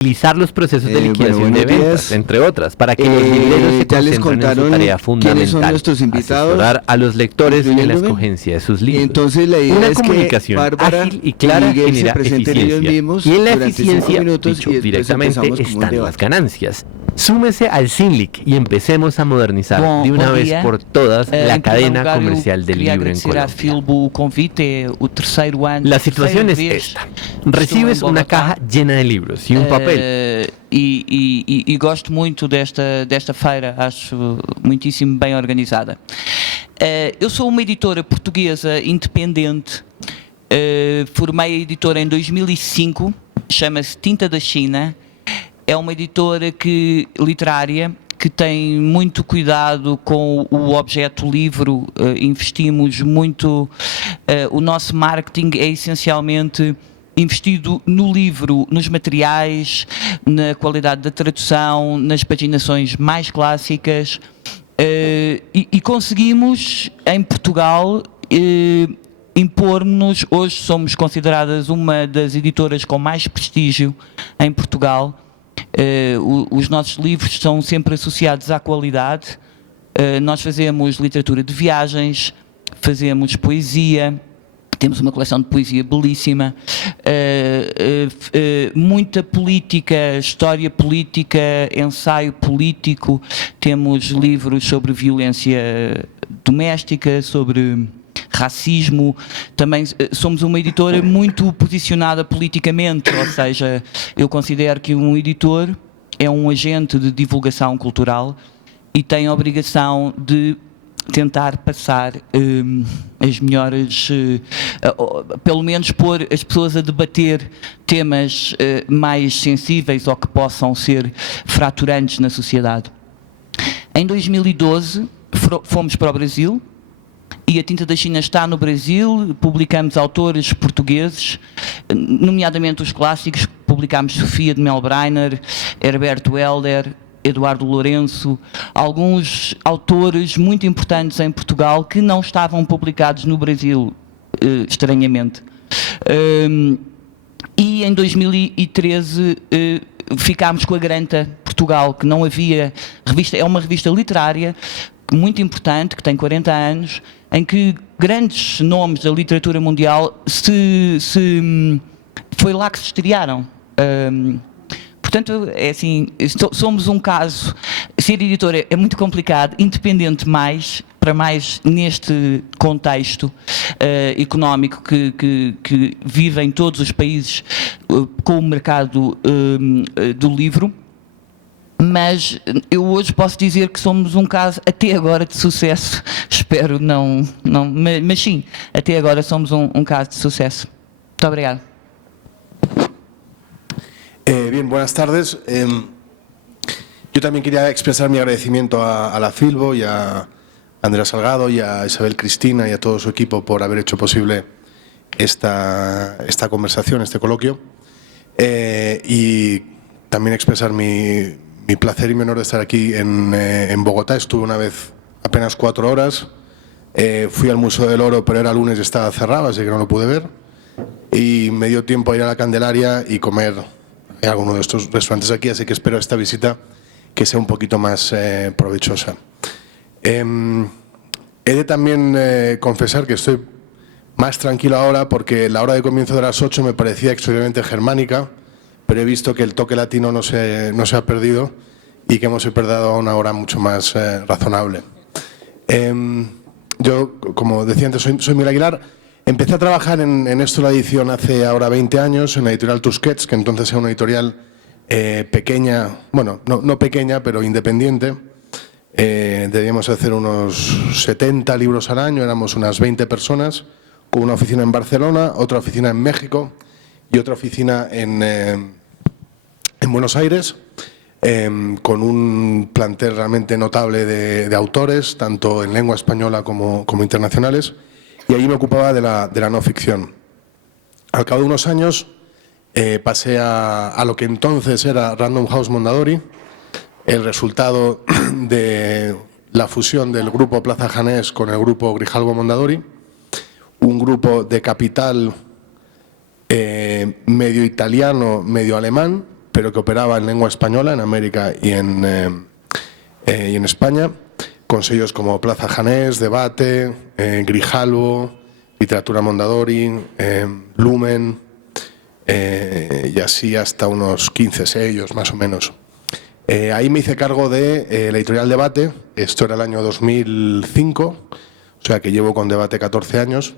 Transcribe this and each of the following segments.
agilizar los procesos de liquidación buenos de ventas, días. entre otras, para que los libreros se Ya les concentren en su contaron tarea quiénes son fundamental, nuestros invitados, asesorar a los lectores en la incluyéndome. escogencia de sus Y libros. entonces la idea Una es que comunicación Bárbara ágil y clara y Miguel se genera presenten ellos eficiencia. mismos Y en la durante 5 eficiencia, minutos dicho y después directamente, empezamos como un están debate. las ganancias. Súmese al SINLIC y empecemos a modernizar de una vez dia. por todas la Em primeiro cadena lugar, eu comercial del queria libro en agradecer à Colombia. Filbo o convite, é o terceiro ano. La situación es terceira vez esta. estou Recibes em una Bogotá, caja llena de libros y un papel. E gosto muito desta feira, acho muitíssimo bem organizada. Eu sou uma editora portuguesa independente, formei a editora em 2005, chama-se Tinta da China, é uma editora literária que tem muito cuidado com o objeto livro, investimos muito, o nosso marketing é essencialmente investido no livro, nos materiais, na qualidade da tradução, nas paginações mais clássicas, e conseguimos em Portugal impor-nos. Hoje somos consideradas uma das editoras com mais prestígio em Portugal. Os nossos livros são sempre associados à qualidade. Nós fazemos literatura de viagens, fazemos poesia, temos uma coleção de poesia belíssima, muita política, história política, ensaio político, temos livros sobre violência doméstica, sobre racismo, também somos uma editora muito posicionada politicamente, ou seja, eu considero que um editor é um agente de divulgação cultural e tem a obrigação de tentar passar as melhores, pelo menos pôr as pessoas a debater temas mais sensíveis ou que possam ser fraturantes na sociedade. Em 2012 fomos para o Brasil e a Tinta da China está no Brasil, publicamos autores portugueses, nomeadamente os clássicos, publicamos Sofia de Melbreiner, Herberto Helder, Eduardo Lourenço, alguns autores muito importantes em Portugal que não estavam publicados no Brasil, estranhamente. E em 2013 ficámos com a Granta Portugal, que não havia revista, é uma revista literária muito importante, que tem 40 anos, em que grandes nomes da literatura mundial foi lá que se estrearam. Portanto, é assim, somos um caso, ser editora é muito complicado, independente para mais neste contexto económico que vivem todos os países com o mercado do livro, mas eu hoje posso dizer que somos um caso até agora de sucesso, espero não, mas sim, até agora somos um caso de sucesso. Muito obrigado. Bien, buenas tardes. Yo también quería expresar mi agradecimiento a la Filbo y a Andrea Salgado y a Isabel Cristina y a todo su equipo por haber hecho posible esta conversación, este coloquio. Y también expresar mi placer y mi honor de estar aquí en Bogotá. Estuve una vez apenas 4 horas. Fui al Museo del Oro, pero era lunes y estaba cerrado, así que no lo pude ver. Y me dio tiempo a ir a la Candelaria y comer en alguno de estos restaurantes aquí, así que espero esta visita que sea un poquito más provechosa. He de también confesar que estoy más tranquilo ahora porque la hora de comienzo de las 8 me parecía extraordinariamente germánica, pero he visto que el toque latino no se ha perdido y que hemos perdido a una hora mucho más razonable. Yo, como decía antes, soy Miguel Aguilar. Empecé a trabajar en esto de la edición hace ahora 20 años, en la editorial Tusquets, que entonces era una editorial pequeña, bueno, no pequeña, pero independiente. Debíamos hacer unos 70 libros al año, éramos unas 20 personas, con una oficina en Barcelona, otra oficina en México y otra oficina en Buenos Aires, con un plantel realmente notable de autores, tanto en lengua española como internacionales. Y allí me ocupaba de la no ficción. Al cabo de unos años pasé a lo que entonces era Random House Mondadori, el resultado de la fusión del grupo Plaza Janés con el grupo Grijalbo Mondadori, un grupo de capital medio italiano, medio alemán, pero que operaba en lengua española en América y en España, con sellos como Plaza Janés, Debate, Grijalvo, Literatura Mondadori, Lumen, y así hasta unos 15 sellos más o menos. Ahí me hice cargo de la editorial Debate. Esto era el año 2005, o sea que llevo con Debate 14 años,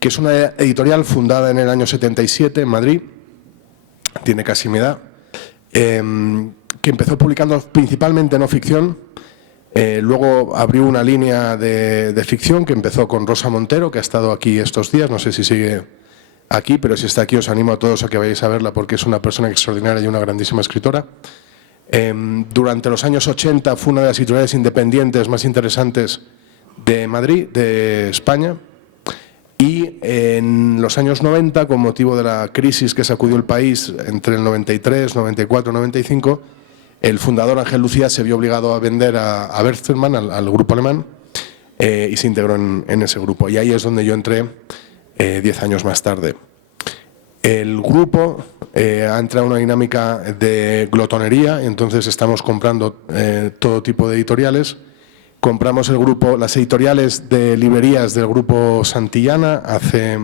que es una editorial fundada en el año 77 en Madrid, tiene casi mi edad, que empezó publicando principalmente no ficción. Luego abrió una línea de ficción que empezó con Rosa Montero, que ha estado aquí estos días, no sé si sigue aquí, pero si está aquí os animo a todos a que vayáis a verla porque es una persona extraordinaria y una grandísima escritora. Durante los años 80 fue una de las editoriales independientes más interesantes de Madrid, de España, y en los años 90, con motivo de la crisis que sacudió el país entre el 93, 94, 95, el fundador Ángel Lucía se vio obligado a vender a Bertelsmann, al grupo alemán, y se integró en ese grupo. Y ahí es donde yo entré 10 años más tarde. El grupo ha entrado en una dinámica de glotonería, entonces estamos comprando todo tipo de editoriales. Compramos el grupo, las editoriales de librerías del grupo Santillana hace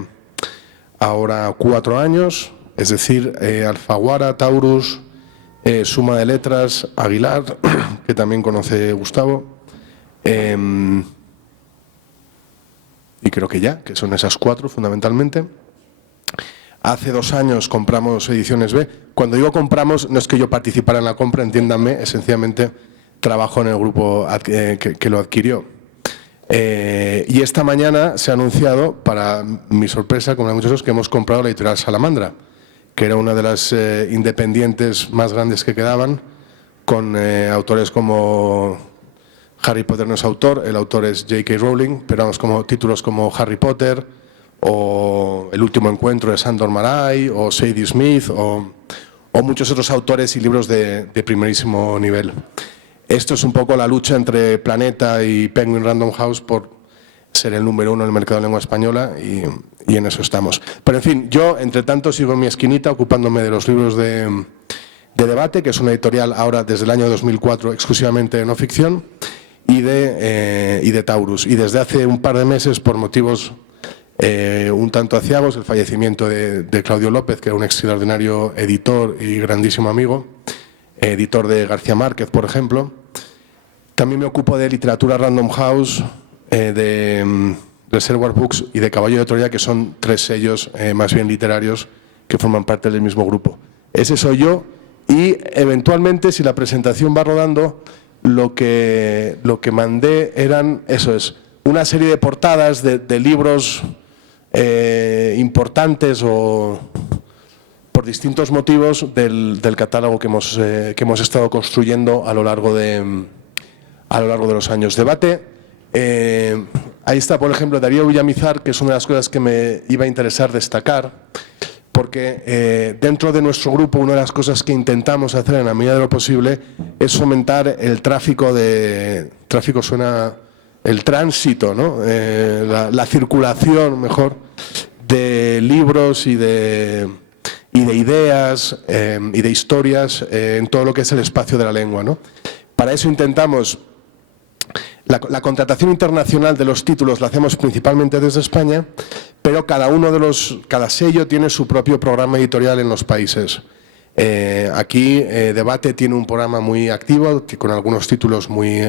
ahora 4 años, es decir, Alfaguara, Taurus, Suma de Letras, Aguilar, que también conoce Gustavo, y creo que ya, que son esas 4 fundamentalmente. Hace 2 años compramos Ediciones B. Cuando digo compramos, no es que yo participara en la compra, entiéndanme, esencialmente trabajo en el grupo que lo adquirió. Y esta mañana se ha anunciado, para mi sorpresa, como muchos otros, que hemos comprado la editorial Salamandra, que era una de las independientes más grandes que quedaban, con autores como Harry Potter no es autor, el autor es J.K. Rowling, pero vamos, como títulos como Harry Potter, o El último encuentro de Sandor Maray, o Sadie Smith, o muchos otros autores y libros de primerísimo nivel. Esto es un poco la lucha entre Planeta y Penguin Random House por ser el número 1 en el mercado de lengua española, y en eso estamos. Pero en fin, yo entre tanto sigo en mi esquinita ocupándome de los libros de Debate, que es una editorial ahora desde el año 2004 exclusivamente de no ficción, y de Taurus. Y desde hace un par de meses, por motivos un tanto aciagos, el fallecimiento de Claudio López, que era un extraordinario editor y grandísimo amigo, editor de García Márquez, por ejemplo. También me ocupo de Literatura Random House, de Reservoir Books y de Caballo de Troya, que son 3 sellos más bien literarios que forman parte del mismo grupo. Ese soy yo, y eventualmente, si la presentación va rodando, lo que mandé eran, eso es, una serie de portadas de libros importantes o por distintos motivos del catálogo que hemos estado construyendo a lo largo de los años. Debate, ahí está, por ejemplo, Darío Villamizar, que es una de las cosas que me iba a interesar destacar, porque dentro de nuestro grupo una de las cosas que intentamos hacer en la medida de lo posible es fomentar el tráfico suena el tránsito, ¿no? La circulación, mejor, de libros y de ideas y de historias en todo lo que es el espacio de la lengua, ¿no? Para eso intentamos, la contratación internacional de los títulos la hacemos principalmente desde España, pero cada sello tiene su propio programa editorial en los países. Aquí Debate tiene un programa muy activo, con algunos títulos muy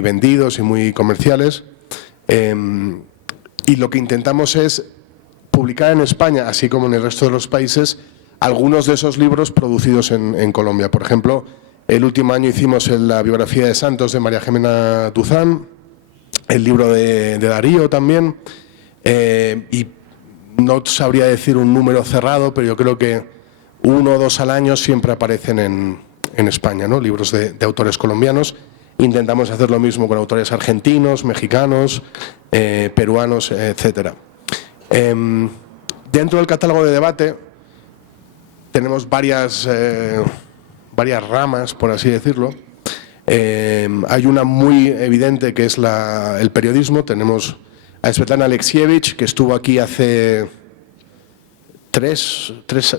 vendidos y muy comerciales, y lo que intentamos es publicar en España, así como en el resto de los países, algunos de esos libros producidos en Colombia. Por ejemplo, el último año hicimos la biografía de Santos de María Jimena Duzán, el libro de Darío también, y no sabría decir un número cerrado, pero yo creo que 1 o 2 al año siempre aparecen en España, ¿no? Libros de autores colombianos. Intentamos hacer lo mismo con autores argentinos, mexicanos, peruanos, etcétera. Dentro del catálogo de Debate tenemos varias ramas, por así decirlo. Hay una muy evidente que es el periodismo. Tenemos a Svetlana Alexievich, que estuvo aquí hace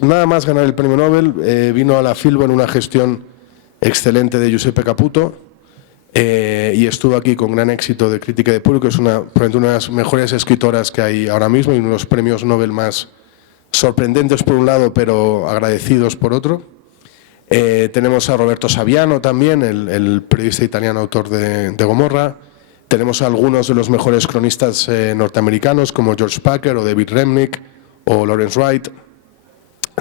nada más ganar el premio Nobel, vino a la Filbo en una gestión excelente de Giuseppe Caputo y estuvo aquí con gran éxito de crítica y de público. Es probablemente una de las mejores escritoras que hay ahora mismo y uno de los premios Nobel más sorprendentes por un lado, pero agradecidos por otro. Tenemos a Roberto Saviano también, el periodista italiano autor de Gomorra. Tenemos a algunos de los mejores cronistas norteamericanos como George Packer o David Remnick o Lawrence Wright.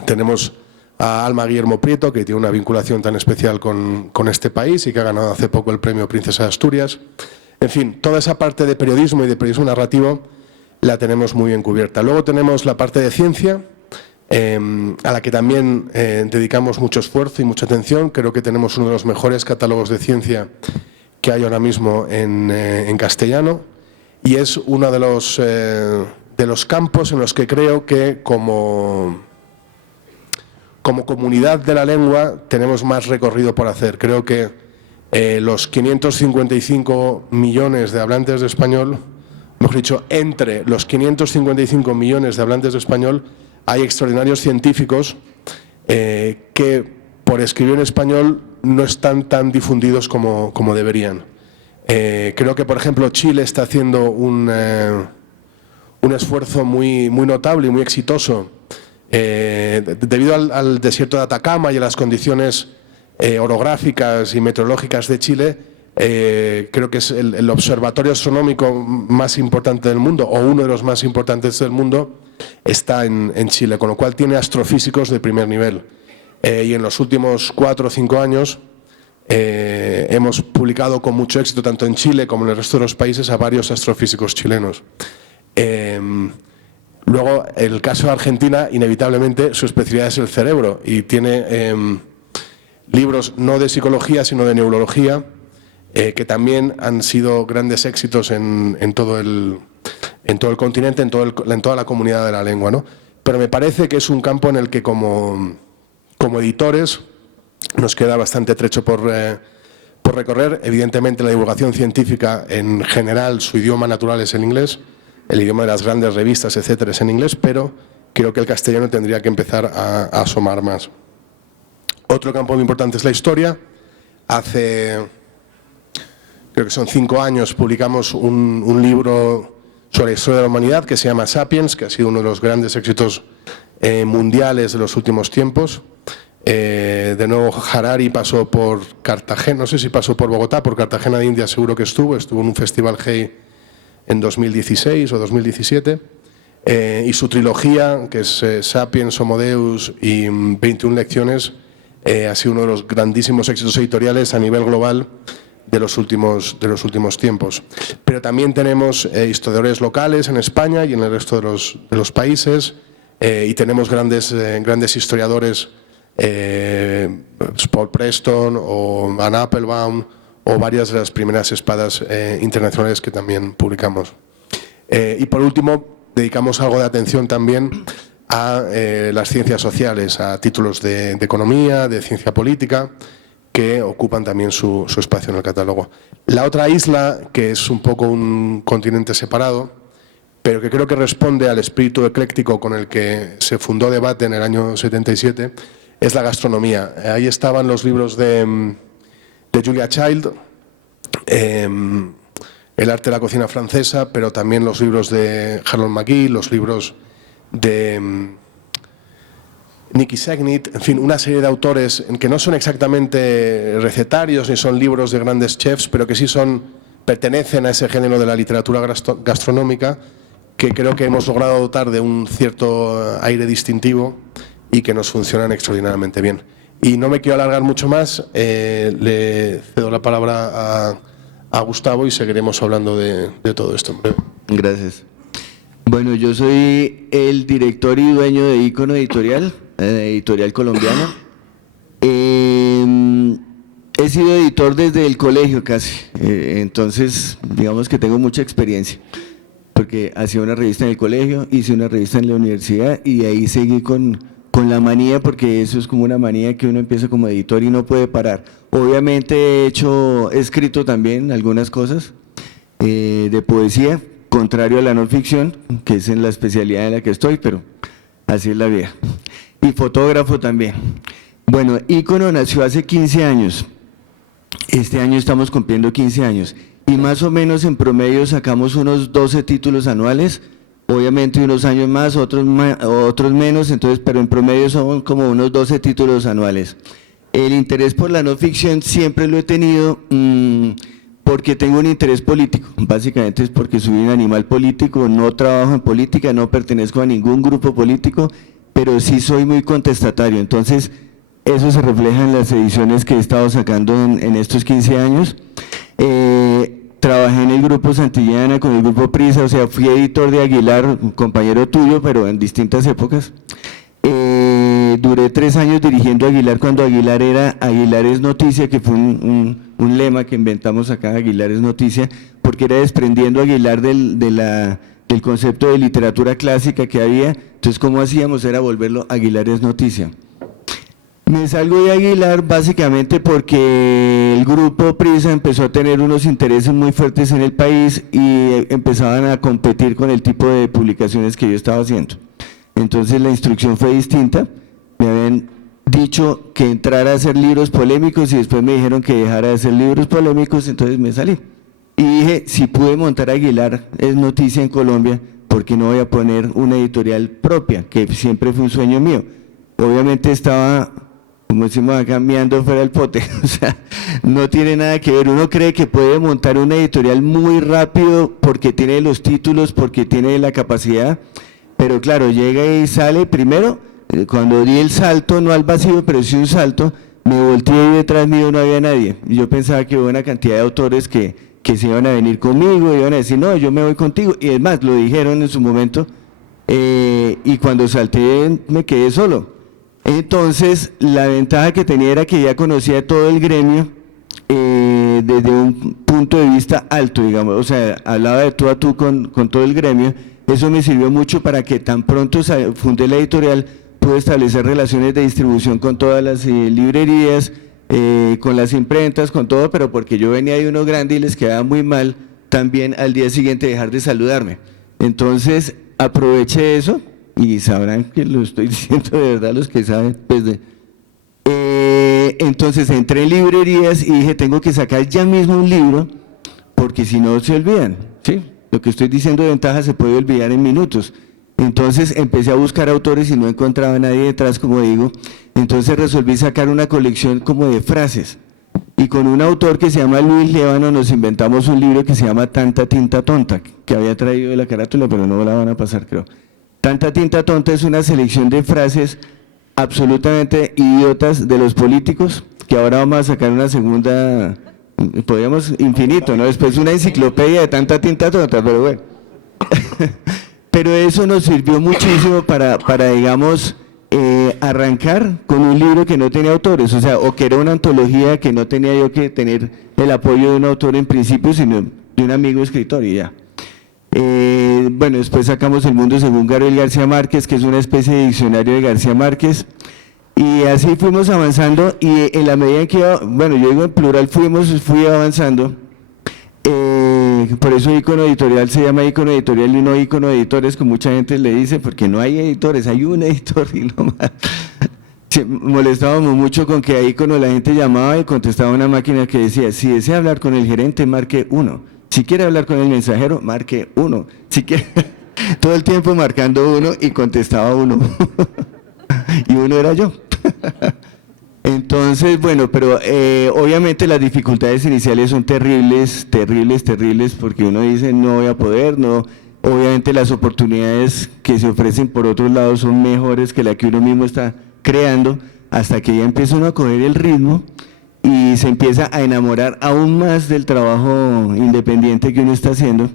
Tenemos a Alma Guillermo Prieto, que tiene una vinculación tan especial con este país y que ha ganado hace poco el premio Princesa de Asturias. En fin, toda esa parte de periodismo y de periodismo narrativo la tenemos muy bien cubierta. Luego tenemos la parte de ciencia, a la que también dedicamos mucho esfuerzo y mucha atención. Creo que tenemos uno de los mejores catálogos de ciencia que hay ahora mismo en castellano, y es uno de los campos en los que creo que como comunidad de la lengua tenemos más recorrido por hacer. Creo que los 555 millones de hablantes de español, mejor dicho, entre los 555 millones de hablantes de español hay extraordinarios científicos que por escribir en español no están tan difundidos como deberían. Creo que, por ejemplo, Chile está haciendo un esfuerzo muy notable y muy exitoso debido al desierto de Atacama y a las condiciones orográficas y meteorológicas de Chile. Creo que es el observatorio astronómico más importante del mundo, o uno de los más importantes del mundo, está en Chile, con lo cual tiene astrofísicos de primer nivel. Y en los últimos 4 o 5 años hemos publicado con mucho éxito, tanto en Chile como en el resto de los países, a varios astrofísicos chilenos. Luego, el caso de Argentina, inevitablemente, su especialidad es el cerebro y tiene libros no de psicología, sino de neurología, que también han sido grandes éxitos en todo el continente, en toda la comunidad de la lengua, ¿no? Pero me parece que es un campo en el que como editores nos queda bastante trecho por recorrer. Evidentemente, la divulgación científica en general, su idioma natural es el inglés, el idioma de las grandes revistas, etcétera, es en inglés, pero creo que el castellano tendría que empezar a asomar más. Otro campo muy importante es la historia. Hace, creo que son 5 años, publicamos un libro sobre la historia de la humanidad que se llama Sapiens, que ha sido uno de los grandes éxitos mundiales de los últimos tiempos. De nuevo, Harari pasó por Cartagena, no sé si pasó por Bogotá, por Cartagena de India seguro que estuvo en un festival GEI en 2016 o 2017, y su trilogía, que es Sapiens, Homo Deus y 21 lecciones, ha sido uno de los grandísimos éxitos editoriales a nivel global de los últimos tiempos. Pero también tenemos historiadores locales en España y en el resto de los países, y tenemos grandes historiadores, Paul Preston o Anne Applebaum, o varias de las primeras espadas internacionales que también publicamos. Y por último, dedicamos algo de atención también a las ciencias sociales, a títulos de economía, de ciencia política, que ocupan también su espacio en el catálogo. La otra isla, que es un poco un continente separado, pero que creo que responde al espíritu ecléctico con el que se fundó Debate en el año 77, es la gastronomía. Ahí estaban los libros de Julia Child, El arte de la cocina francesa, pero también los libros de Harold McGee, los libros de Nikki Segnit, en fin, una serie de autores que no son exactamente recetarios ni son libros de grandes chefs, pero que sí pertenecen a ese género de la literatura gastronómica, que creo que hemos logrado dotar de un cierto aire distintivo y que nos funcionan extraordinariamente bien. Y no me quiero alargar mucho más, le cedo la palabra a Gustavo y seguiremos hablando de todo esto en breve. Gracias. Bueno, yo soy el director y dueño de Ícono Editorial, editorial colombiana. He sido editor desde el colegio casi, entonces digamos que tengo mucha experiencia, porque hacía una revista en el colegio, hice una revista en la universidad y de ahí seguí con la manía, porque eso es como una manía que uno empieza como editor y no puede parar. Obviamente he escrito también algunas cosas de poesía, contrario a la no ficción, que es en la especialidad en la que estoy, pero así es la vida. Y fotógrafo también. Bueno, Ícono nació hace 15 años. Este año estamos cumpliendo 15 años. Y más o menos en promedio sacamos unos 12 títulos anuales. Obviamente unos años más, otros menos, entonces, pero en promedio son como unos 12 títulos anuales. El interés por la no ficción siempre lo he tenido porque tengo un interés político. Básicamente es porque soy un animal político, no trabajo en política, no pertenezco a ningún grupo político, pero sí soy muy contestatario. Entonces, eso se refleja en las ediciones que he estado sacando en estos 15 años. Trabajé en el Grupo Santillana, con el Grupo Prisa, o sea, fui editor de Aguilar, un compañero tuyo, pero en distintas épocas. Duré 3 años dirigiendo Aguilar cuando Aguilar era Aguilar es Noticia, que fue un lema que inventamos acá, Aguilar es Noticia, porque era desprendiendo Aguilar del concepto de literatura clásica que había. Entonces, ¿cómo hacíamos? Era volverlo Aguilar es Noticia. Me salgo de Aguilar básicamente porque el Grupo Prisa empezó a tener unos intereses muy fuertes en el país y empezaban a competir con el tipo de publicaciones que yo estaba haciendo. Entonces la instrucción fue distinta, me habían dicho que entrara a hacer libros polémicos y después me dijeron que dejara de hacer libros polémicos, entonces me salí. Y dije, si pude montar Aguilar es Noticia en Colombia, ¿por qué no voy a poner una editorial propia? Que siempre fue un sueño mío. Obviamente estaba, como decimos acá, meando fuera del pote, o sea, no tiene nada que ver. Uno cree que puede montar una editorial muy rápido porque tiene los títulos, porque tiene la capacidad, pero claro, llega y sale. Primero, cuando di el salto, no al vacío, pero sí un salto, me volteé y detrás mío no había nadie. Yo pensaba que hubo una cantidad de autores que se iban a venir conmigo, iban a decir, no, yo me voy contigo, y es más, lo dijeron en su momento, y cuando salté me quedé solo. Entonces, la ventaja que tenía era que ya conocía todo el gremio desde un punto de vista alto, digamos, o sea, hablaba de tú a tú con todo el gremio. Eso me sirvió mucho para que tan pronto fundé la editorial, pude establecer relaciones de distribución con todas las librerías, con las imprentas, con todo, pero porque yo venía de uno grande y les quedaba muy mal también al día siguiente dejar de saludarme. Entonces, aproveché eso. Y sabrán que lo estoy diciendo de verdad los que saben. Entonces entré en librerías y dije, tengo que sacar ya mismo un libro, porque si no se olvidan, ¿sí? Lo que estoy diciendo de ventaja se puede olvidar en minutos. Entonces empecé a buscar autores y no encontraba a nadie detrás, como digo. Entonces resolví sacar una colección como de frases. Y con un autor que se llama Luis Lévano nos inventamos un libro que se llama Tanta Tinta Tonta, que había traído de la carátula, pero no la van a pasar, creo. Tanta Tinta Tonta es una selección de frases absolutamente idiotas de los políticos, que ahora vamos a sacar una segunda, podríamos infinito, ¿no? Después una enciclopedia de Tanta Tinta Tonta, pero bueno. Pero eso nos sirvió muchísimo para digamos, arrancar con un libro que no tenía autores, o sea, o que era una antología que no tenía yo que tener el apoyo de un autor en principio, sino de un amigo escritor y ya. Bueno, después sacamos El Mundo según Gabriel García Márquez, que es una especie de diccionario de García Márquez, y así fuimos avanzando, y en la medida en que, bueno, yo digo en plural, fui avanzando. Por eso Ícono Editorial se llama Ícono Editorial y no Ícono Editores, como mucha gente le dice, porque no hay editores, hay un editor y no más. Molestábamos mucho con que a Ícono la gente llamaba y contestaba una máquina que decía, si desea hablar con el gerente, marque 1. Si quiere hablar con el mensajero, marque 1. Si quiere, todo el tiempo marcando 1 y contestaba 1. Y 1 era yo. Entonces, bueno, pero obviamente las dificultades iniciales son terribles, porque uno dice no voy a poder, no. Obviamente las oportunidades que se ofrecen por otros lados son mejores que la que uno mismo está creando, hasta que ya empieza uno a coger el ritmo y se empieza a enamorar aún más del trabajo independiente que uno está haciendo.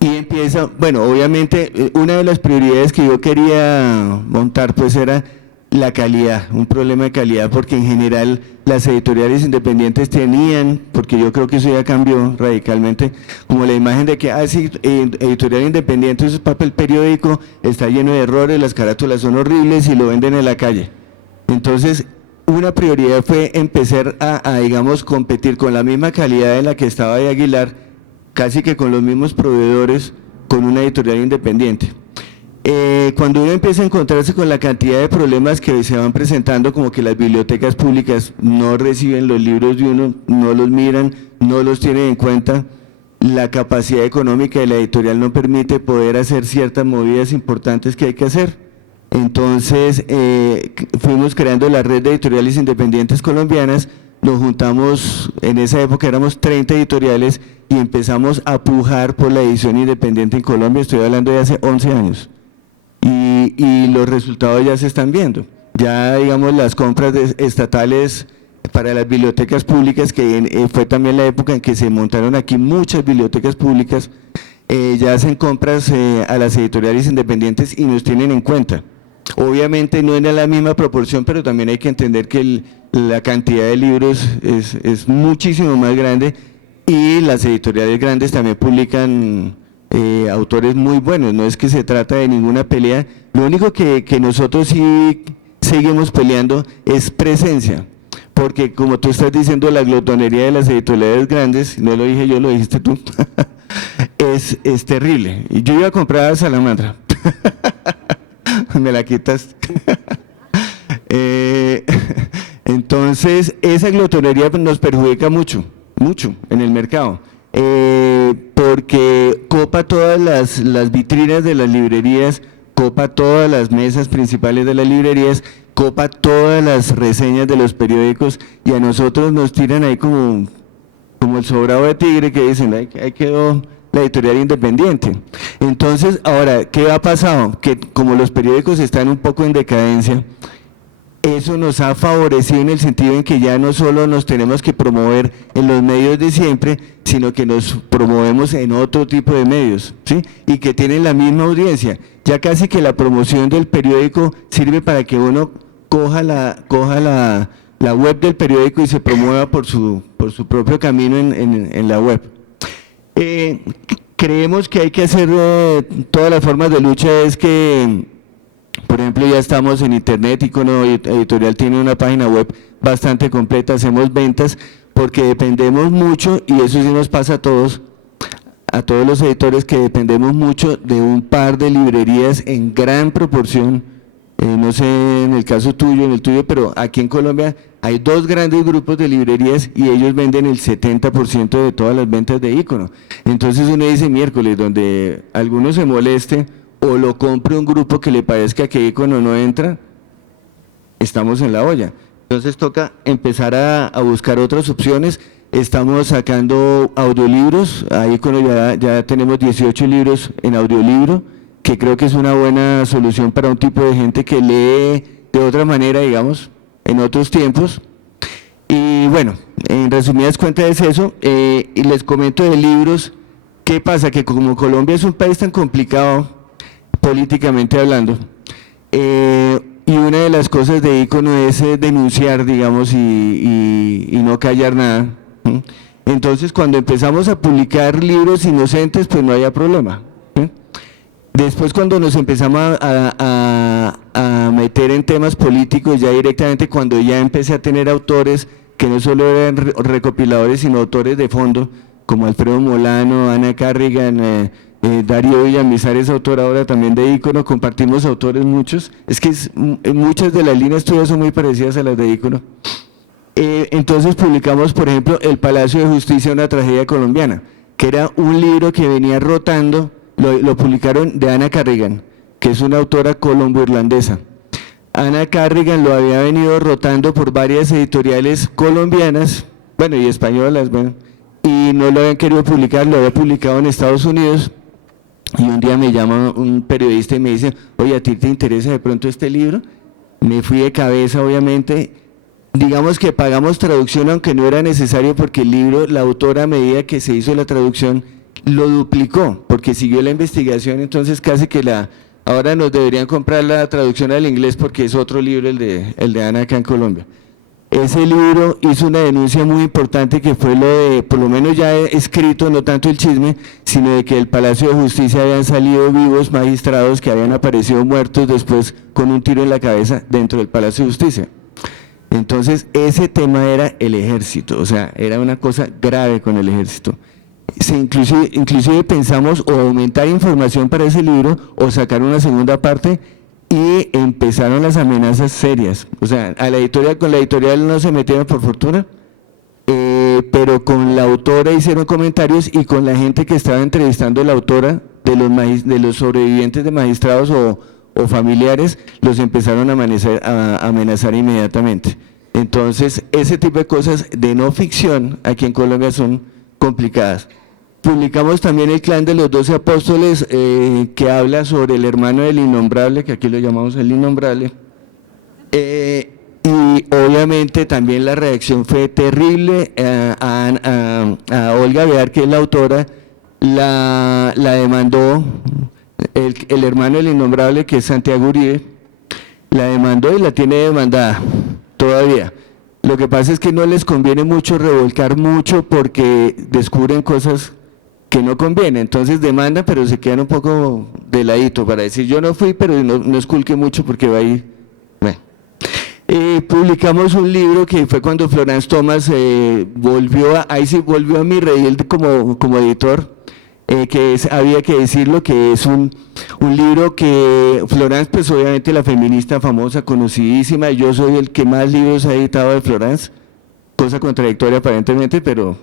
Y empieza, bueno, obviamente una de las prioridades que yo quería montar pues era la calidad, un problema de calidad, porque en general las editoriales independientes tenían, porque yo creo que eso ya cambió radicalmente, como la imagen de que, sí, editorial independiente es papel periódico, está lleno de errores, las carátulas son horribles y lo venden en la calle. Entonces, una prioridad fue empezar a digamos, competir con la misma calidad en la que estaba de Aguilar, casi que con los mismos proveedores, con una editorial independiente. Cuando uno empieza a encontrarse con la cantidad de problemas que se van presentando, como que las bibliotecas públicas no reciben los libros de uno, no los miran, no los tienen en cuenta, la capacidad económica de la editorial no permite poder hacer ciertas movidas importantes que hay que hacer. Entonces fuimos creando la red de editoriales independientes colombianas, nos juntamos, en esa época éramos 30 editoriales y empezamos a pujar por la edición independiente en Colombia, estoy hablando de hace 11 años. Y los resultados ya se están viendo. Ya, digamos, las compras estatales para las bibliotecas públicas, que fue también la época en que se montaron aquí muchas bibliotecas públicas, ya hacen compras a las editoriales independientes y nos tienen en cuenta. Obviamente no en la misma proporción, pero también hay que entender que la cantidad de libros es muchísimo más grande y las editoriales grandes también publican autores muy buenos, no es que se trata de ninguna pelea, lo único que nosotros sí seguimos peleando es presencia, porque como tú estás diciendo, la glotonería de las editoriales grandes, no lo dije yo, lo dijiste tú, es terrible. Y yo iba a comprar a Salamandra, me la quitas. Entonces, esa glotonería nos perjudica mucho en el mercado. Porque copa todas las vitrinas de las librerías, copa todas las mesas principales de las librerías, copa todas las reseñas de los periódicos y a nosotros nos tiran ahí como el sobrado de tigre que dicen, ahí quedó la editorial independiente. Entonces, ahora, ¿qué ha pasado? Que como los periódicos están un poco en decadencia, eso nos ha favorecido en el sentido en que ya no solo nos tenemos que promover en los medios de siempre, sino que nos promovemos en otro tipo de medios, ¿sí? Y que tienen la misma audiencia. Ya casi que la promoción del periódico sirve para que uno coja la web del periódico y se promueva por su propio camino en la web. Creemos que hay que hacer todas las formas de lucha, es que por ejemplo, ya estamos en internet, Icono Editorial tiene una página web bastante completa, hacemos ventas porque dependemos mucho, y eso sí nos pasa a todos los editores, que dependemos mucho de un par de librerías en gran proporción, no sé en el caso tuyo, en el tuyo, pero aquí en Colombia hay 2 grandes grupos de librerías y ellos venden el 70% de todas las ventas de Icono. Entonces uno dice miércoles, donde alguno se moleste, o lo compre un grupo que le parezca que Icono no entra, estamos en la olla. Entonces toca empezar a buscar otras opciones. Estamos sacando audiolibros, a Icono ya tenemos 18 libros en audiolibro, que creo que es una buena solución para un tipo de gente que lee de otra manera, digamos, en otros tiempos. Y bueno, en resumidas cuentas es eso. Y les comento de libros. ¿Qué pasa? Que como Colombia es un país tan complicado políticamente hablando, y una de las cosas de Icono es denunciar, digamos, y no callar nada. Entonces, cuando empezamos a publicar libros inocentes, pues no había problema. Después, cuando nos empezamos a meter en temas políticos, ya directamente, cuando ya empecé a tener autores que no solo eran recopiladores, sino autores de fondo, como Alfredo Molano, Ana Carrigan, Darío Villamizar es autor ahora también de Icono, compartimos autores muchos, es que muchas de las líneas tuyas son muy parecidas a las de Icono. Entonces publicamos, por ejemplo, El Palacio de Justicia, una tragedia colombiana, que era un libro que venía rotando, lo publicaron de Ana Carrigan, que es una autora colombo-irlandesa. Ana Carrigan lo había venido rotando por varias editoriales colombianas, bueno, y españolas, bueno, y no lo habían querido publicar, lo había publicado en Estados Unidos. Y un día me llama un periodista y me dice, oye, ¿a ti te interesa de pronto este libro? Me fui de cabeza, obviamente. Digamos que pagamos traducción, aunque no era necesario, porque el libro, la autora, a medida que se hizo la traducción, lo duplicó, porque siguió la investigación. Entonces casi que ahora nos deberían comprar la traducción al inglés, porque es otro libro, el de Ana acá en Colombia. Ese libro hizo una denuncia muy importante, que fue lo de, por lo menos ya escrito, no tanto el chisme, sino de que del Palacio de Justicia habían salido vivos magistrados que habían aparecido muertos después con un tiro en la cabeza dentro del Palacio de Justicia. Entonces ese tema era el ejército, o sea, era una cosa grave con el ejército. inclusive pensamos o aumentar información para ese libro o sacar una segunda parte, y empezaron las amenazas serias. O sea, con la editorial no se metieron por fortuna, pero con la autora hicieron comentarios, y con la gente que estaba entrevistando a la autora de los sobrevivientes de magistrados o familiares, los empezaron a amenazar inmediatamente. Entonces, ese tipo de cosas de no ficción aquí en Colombia son complicadas. Publicamos también El Clan de los 12 Apóstoles, que habla sobre el hermano del innombrable, que aquí lo llamamos el innombrable, y obviamente también la reacción fue terrible. A Olga Bear, que es la autora, la demandó el hermano del innombrable, que es Santiago Uribe, la demandó y la tiene demandada todavía. Lo que pasa es que no les conviene mucho revolcar mucho, porque descubren cosas que no conviene, entonces demandan, pero se quedan un poco de ladito para decir yo no fui, pero no esculque mucho porque va ahí. Bueno. Publicamos un libro que fue cuando Florence Thomas volvió a mi redil como editor, que había que decirlo, que es un libro que Florence, pues obviamente la feminista famosa, conocidísima, yo soy el que más libros ha editado de Florence, cosa contradictoria aparentemente, pero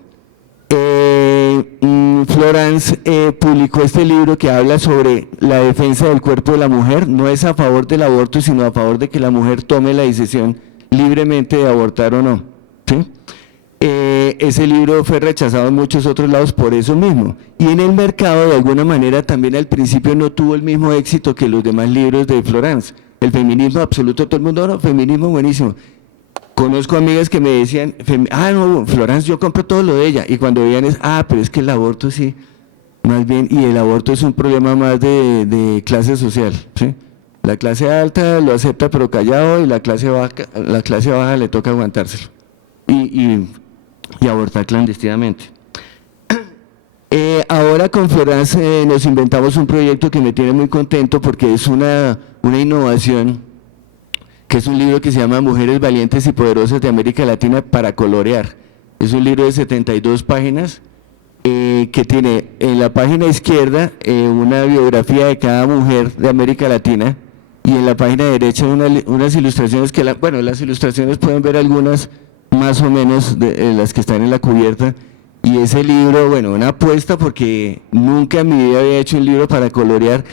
Florence publicó este libro que habla sobre la defensa del cuerpo de la mujer. No es a favor del aborto, sino a favor de que la mujer tome la decisión libremente de abortar o no, ¿sí? Ese libro fue rechazado en muchos otros lados por eso mismo, y en el mercado de alguna manera también al principio no tuvo el mismo éxito que los demás libros de Florence. El feminismo absoluto, todo el mundo, no, feminismo buenísimo. Conozco amigas que me decían, no, Florence, yo compro todo lo de ella, y cuando veían pero es que el aborto sí, más bien, y el aborto es un problema más de clase social, ¿sí? La clase alta lo acepta pero callado, y la clase baja le toca aguantárselo y abortar clandestinamente. Ahora con Florence nos inventamos un proyecto que me tiene muy contento, porque es una innovación, que es un libro que se llama Mujeres Valientes y Poderosas de América Latina para colorear. Es un libro de 72 páginas, que tiene en la página izquierda una biografía de cada mujer de América Latina, y en la página derecha unas ilustraciones que, las ilustraciones pueden ver algunas más o menos de las que están en la cubierta. Y ese libro, una apuesta, porque nunca en mi vida había hecho un libro para colorear.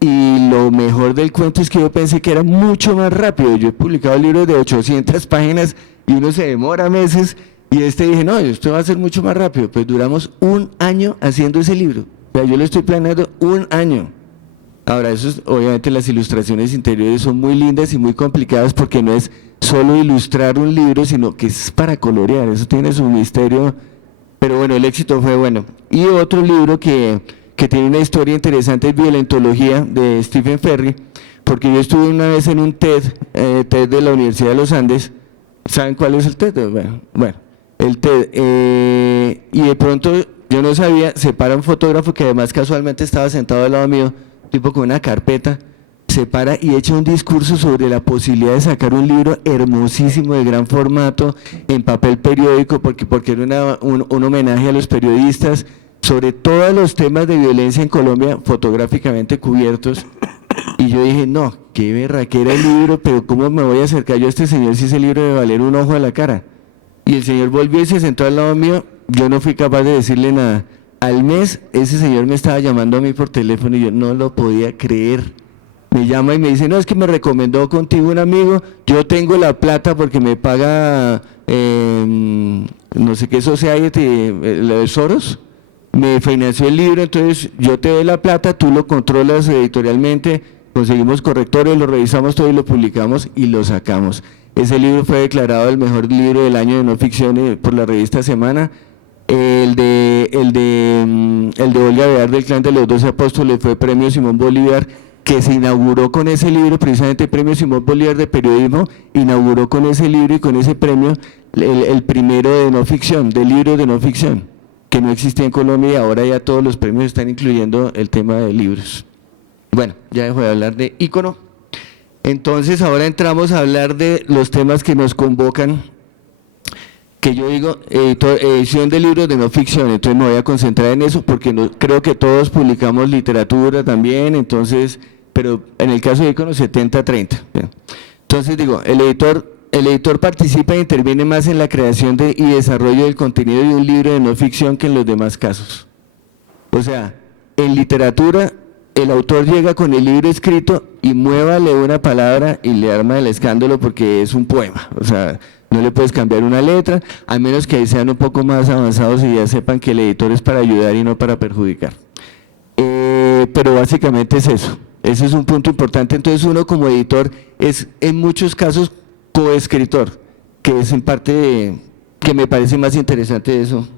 Y lo mejor del cuento es que yo pensé que era mucho más rápido. Yo he publicado libros de 800 páginas y uno se demora meses, y dije, no, esto va a ser mucho más rápido. Pues duramos 1 año haciendo ese libro. O sea, yo lo estoy planeando 1 año. Ahora, obviamente las ilustraciones interiores son muy lindas y muy complicadas, porque no es solo ilustrar un libro, sino que es para colorear. Eso tiene su misterio, pero el éxito fue bueno. Y otro libro que tiene una historia interesante es Violentología, de Stephen Ferry, porque yo estuve una vez en un TED de la Universidad de los Andes. ¿Saben cuál es el TED? Bueno, el TED, y de pronto yo no sabía, se para un fotógrafo que además casualmente estaba sentado al lado mío, tipo con una carpeta, se para y echa un discurso sobre la posibilidad de sacar un libro hermosísimo de gran formato en papel periódico, porque era un homenaje a los periodistas, sobre todos los temas de violencia en Colombia, fotográficamente cubiertos. Y yo dije, no, qué berraquera el libro, pero ¿cómo me voy a acercar yo a este señor si ese libro debe valer un ojo a la cara? Y el señor volvió y se sentó al lado mío. Yo no fui capaz de decirle nada. Al mes, ese señor me estaba llamando a mí por teléfono y yo no lo podía creer. Me llama y me dice, no, es que me recomendó contigo un amigo, yo tengo la plata porque me paga, no sé qué Society, lo de Soros, me financió el libro, entonces yo te doy la plata, tú lo controlas editorialmente, conseguimos correctores, lo revisamos todo y lo publicamos y lo sacamos. Ese libro fue declarado el mejor libro del año de no ficción por la revista Semana. El de Olga Bear, del Clan de los 12 Apóstoles, fue premio Simón Bolívar, que se inauguró con ese libro, precisamente el premio Simón Bolívar de periodismo, inauguró con ese libro y con ese premio el primero de no ficción, de libros de no ficción, que no existía en Colombia, y ahora ya todos los premios están incluyendo el tema de libros. Bueno, ya dejo de hablar de ícono. Entonces ahora entramos a hablar de los temas que nos convocan, que que yo digo, edición de libros de no ficción, entonces me voy a concentrar en eso porque creo que todos publicamos literatura también, entonces, pero en el caso de Icono 70-30. Entonces digo, el editor participa e interviene más en la creación y desarrollo del contenido de un libro de no ficción que en los demás casos. O sea, en literatura, el autor llega con el libro escrito y muévale una palabra y le arma el escándalo porque es un poema, o sea, no le puedes cambiar una letra, a menos que ahí sean un poco más avanzados y ya sepan que el editor es para ayudar y no para perjudicar. Pero básicamente es eso, ese es un punto importante. Entonces uno como editor es en muchos casos coescritor, que es en parte que me parece más interesante de eso.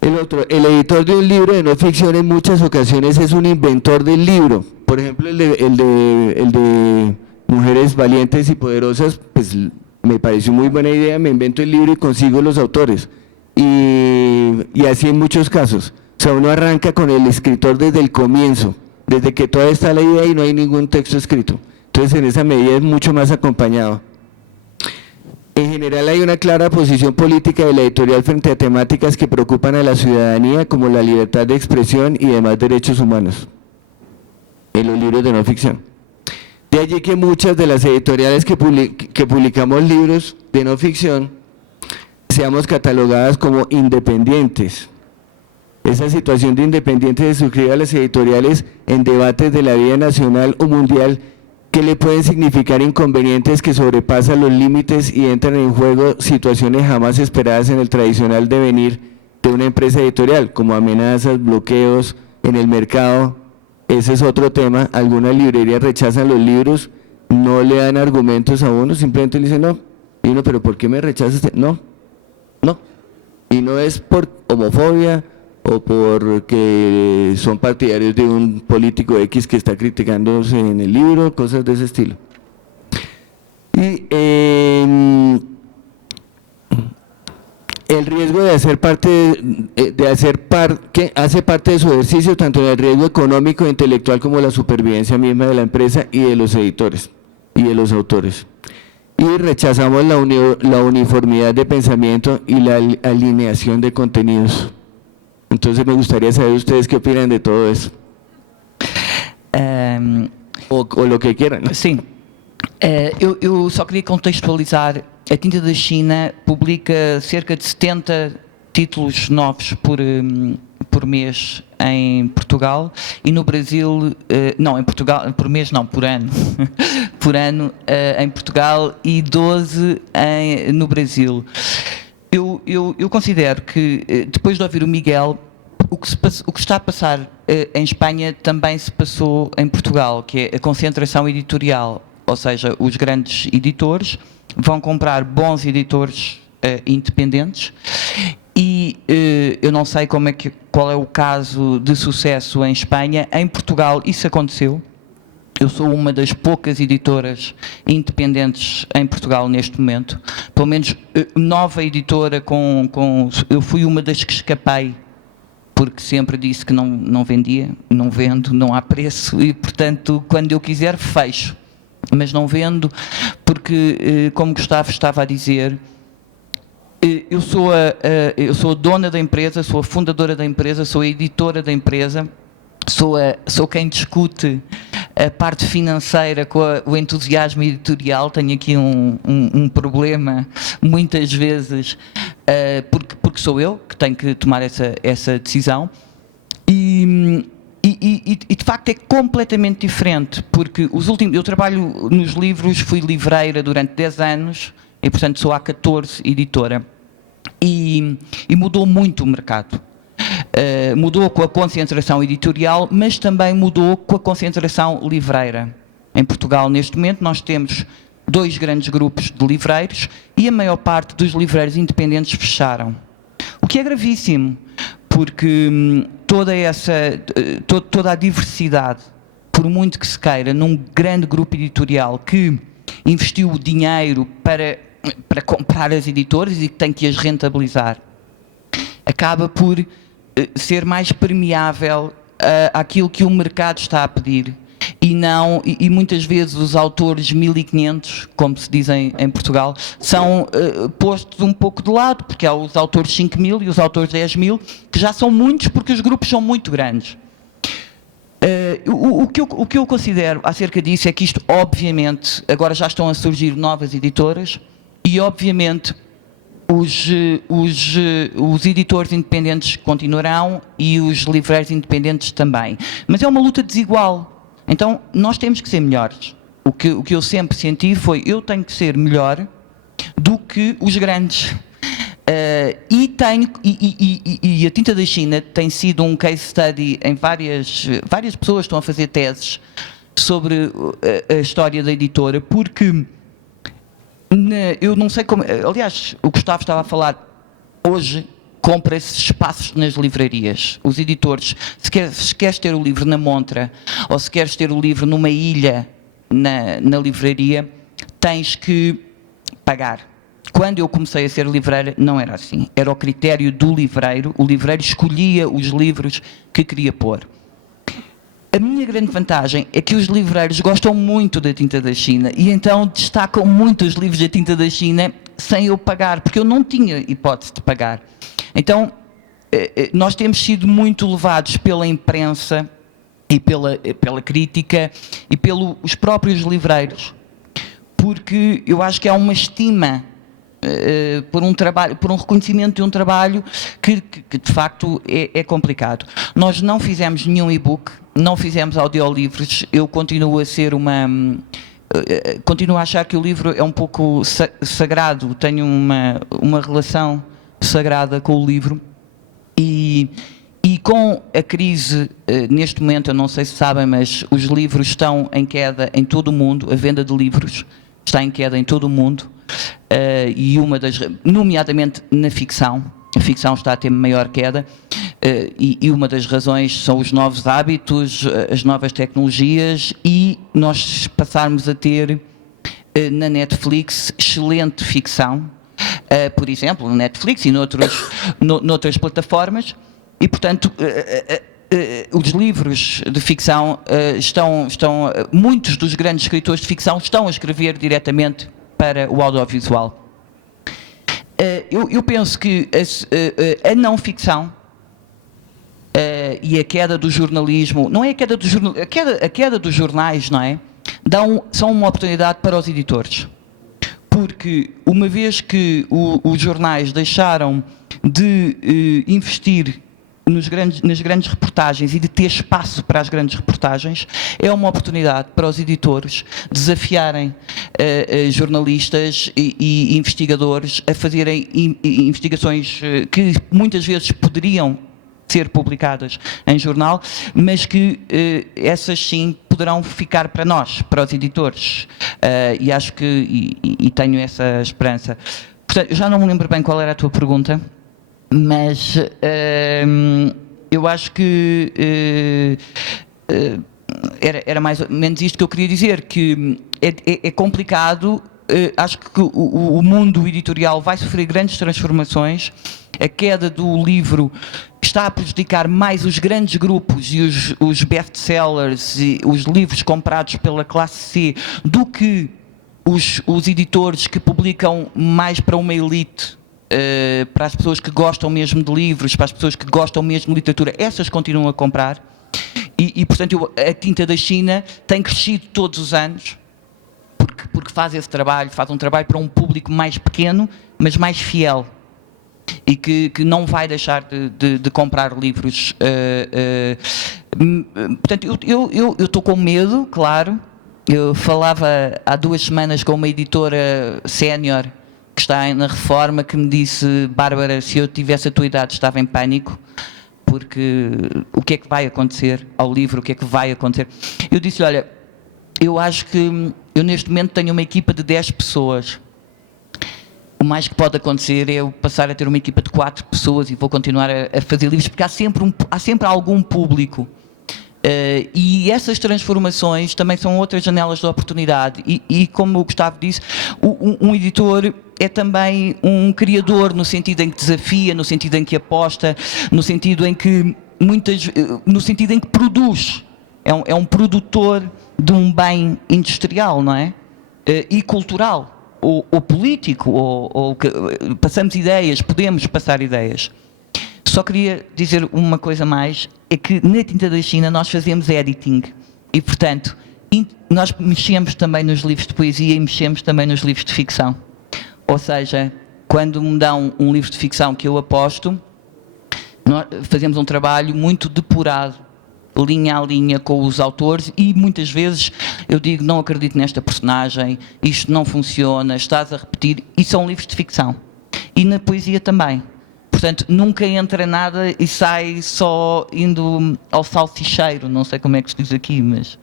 El otro, el editor de un libro de no ficción en muchas ocasiones es un inventor del libro. Por ejemplo, el de Mujeres Valientes y Poderosas, pues me pareció muy buena idea, me invento el libro y consigo los autores. Y así en muchos casos. O sea, uno arranca con el escritor desde el comienzo, desde que todavía está la idea y no hay ningún texto escrito. Entonces, en esa medida es mucho más acompañado. En general hay una clara posición política de la editorial frente a temáticas que preocupan a la ciudadanía, como la libertad de expresión y demás derechos humanos, en los libros de no ficción. De allí que muchas de las editoriales que publicamos libros de no ficción seamos catalogadas como independientes. Esa situación de independientes se suscribe a las editoriales en debates de la vida nacional o mundial que le pueden significar inconvenientes que sobrepasan los límites y entran en juego situaciones jamás esperadas en el tradicional devenir de una empresa editorial, como amenazas, bloqueos en el mercado. Ese es otro tema. Algunas librerías rechazan los libros, no le dan argumentos a uno, simplemente le dicen no. Y uno, ¿pero por qué me rechazas? No. Y no es por homofobia o porque son partidarios de un político X que está criticándose en el libro, cosas de ese estilo. Y el riesgo de hacer parte, que hace parte de su ejercicio, tanto en el riesgo económico e intelectual como la supervivencia misma de la empresa y de los editores y de los autores. Y rechazamos la uniformidad de pensamiento y la alineación de contenidos. Entonces me gustaría saber ustedes qué opinan de todo eso. O lo que quieran, ¿no? Sim. Eu só queria contextualizar. A Tinta da China publica cerca de 70 títulos novos por mês em Portugal e no Brasil, não, em Portugal, por mês não, por ano, por ano em Portugal e 12 no Brasil. Eu considero que, depois de ouvir o Miguel, o que está a passar em Espanha também se passou em Portugal, que é a concentração editorial, ou seja, os grandes editores vão comprar bons editores independentes e eu não sei qual é o caso de sucesso em Espanha. Em Portugal isso aconteceu. Eu sou uma das poucas editoras independentes em Portugal neste momento, pelo menos nova editora eu fui uma das que escapei, porque sempre disse que não vendia, não vendo, não há preço e, portanto, quando eu quiser fecho, mas não vendo, porque, como Gustavo estava a dizer, eu sou a dona da empresa, sou a fundadora da empresa, sou a editora da empresa, sou quem discute a parte financeira com o entusiasmo editorial. Tenho aqui um problema muitas vezes porque sou eu que tenho que tomar essa decisão e de facto é completamente diferente, porque eu trabalho nos livros, fui livreira durante 10 anos e portanto sou há 14 editora e mudou muito o mercado. Mudou com a concentração editorial, mas também mudou com a concentração livreira. Em Portugal, neste momento, nós temos 2 grandes grupos de livreiros e a maior parte dos livreiros independentes fecharam. O que é gravíssimo, porque toda a diversidade, por muito que se queira, num grande grupo editorial que investiu o dinheiro para comprar as editoras e que tem que as rentabilizar, acaba por ser mais permeável àquilo que o mercado está a pedir e muitas vezes os autores 1500, como se dizem em Portugal, são postos um pouco de lado, porque há os autores 5000 e os autores 10.000, que já são muitos porque os grupos são muito grandes. O que eu considero acerca disso é que isto, obviamente, agora já estão a surgir novas editoras e, obviamente, os editores independentes continuarão e os livreiros independentes também. Mas é uma luta desigual. Então, nós temos que ser melhores. O que eu sempre senti foi, eu tenho que ser melhor do que os grandes. E a Tinta da China tem sido um case study em várias pessoas estão a fazer teses sobre a história da editora, porque eu não sei como, aliás, o Gustavo estava a falar, hoje compra-se espaços nas livrarias. Os editores, se queres ter o livro na montra, ou se queres ter o livro numa ilha na livraria, tens que pagar. Quando eu comecei a ser livreira, não era assim. Era o critério do livreiro. O livreiro escolhia os livros que queria pôr. A minha grande vantagem é que os livreiros gostam muito da Tinta da China e então destacam muito os livros da Tinta da China sem eu pagar, porque eu não tinha hipótese de pagar. Então, nós temos sido muito levados pela imprensa e pela crítica e pelos próprios livreiros, porque eu acho que há uma estima por um trabalho, por um reconhecimento de um trabalho que de facto é complicado. Nós não fizemos nenhum e-book, não fizemos audiolivros. Eu continuo a ser continuo a achar que o livro é um pouco sagrado, tenho uma relação sagrada com o livro e com a crise, neste momento, eu não sei se sabem, mas os livros estão em queda em todo o mundo, a venda de livros está em queda em todo o mundo, e nomeadamente na ficção, a ficção está a ter maior queda, e uma das razões são os novos hábitos, as novas tecnologias e nós passarmos a ter na Netflix excelente ficção, por exemplo, na Netflix e noutras plataformas, e portanto os livros de ficção muitos dos grandes escritores de ficção estão a escrever diretamente para o audiovisual. Eu penso que a não ficção e a queda do jornalismo, não é a queda do jornalismo, a queda dos jornais, não é? São uma oportunidade para os editores. Porque uma vez que os jornais deixaram de investir nas grandes reportagens e de ter espaço para as grandes reportagens, é uma oportunidade para os editores desafiarem jornalistas e investigadores a fazerem investigações que muitas vezes poderiam ser publicadas em jornal, mas que essas sim poderão ficar para nós, para os editores, e acho que e tenho essa esperança. Portanto, eu já não me lembro bem qual era a tua pergunta, mas eu acho que era mais ou menos isto que eu queria dizer, que é complicado. Acho que o mundo editorial vai sofrer grandes transformações. A queda do livro está a prejudicar mais os grandes grupos e os best-sellers e os livros comprados pela classe C do que os editores que publicam mais para uma elite, para as pessoas que gostam mesmo de livros, para as pessoas que gostam mesmo de literatura. Essas continuam a comprar e portanto, a Tinta da China tem crescido todos os anos porque faz esse trabalho, faz um trabalho para um público mais pequeno, mas mais fiel. E que não vai deixar de comprar livros. Portanto, eu estou com medo, claro. Eu falava há 2 semanas com uma editora sénior que está na Reforma, que me disse: Bárbara, se eu tivesse a tua idade estava em pânico, porque o que é que vai acontecer ao livro, o que é que vai acontecer? Eu disse: olha, eu acho que eu neste momento tenho uma equipa de 10 pessoas. O mais que pode acontecer é eu passar a ter uma equipa de 4 pessoas e vou continuar a fazer livros, porque há sempre algum público. E essas transformações também são outras janelas de oportunidade. E como o Gustavo disse, um editor é também um criador, no sentido em que desafia, no sentido em que aposta, no sentido em que produz. É um produtor de um bem industrial, não é? E cultural, ou político, ou que passamos ideias, podemos passar ideias. Só queria dizer uma coisa mais, é que na Tinta da China nós fazemos editing e, portanto, nós mexemos também nos livros de poesia e mexemos também nos livros de ficção. Ou seja, quando me dão um livro de ficção que eu aposto, nós fazemos um trabalho muito depurado, linha a linha com os autores, e muitas vezes eu digo, não acredito nesta personagem, isto não funciona, estás a repetir, e são livros de ficção. E na poesia também. Portanto, nunca entra nada e sai só indo ao salsicheiro, não sei como é que se diz aqui, mas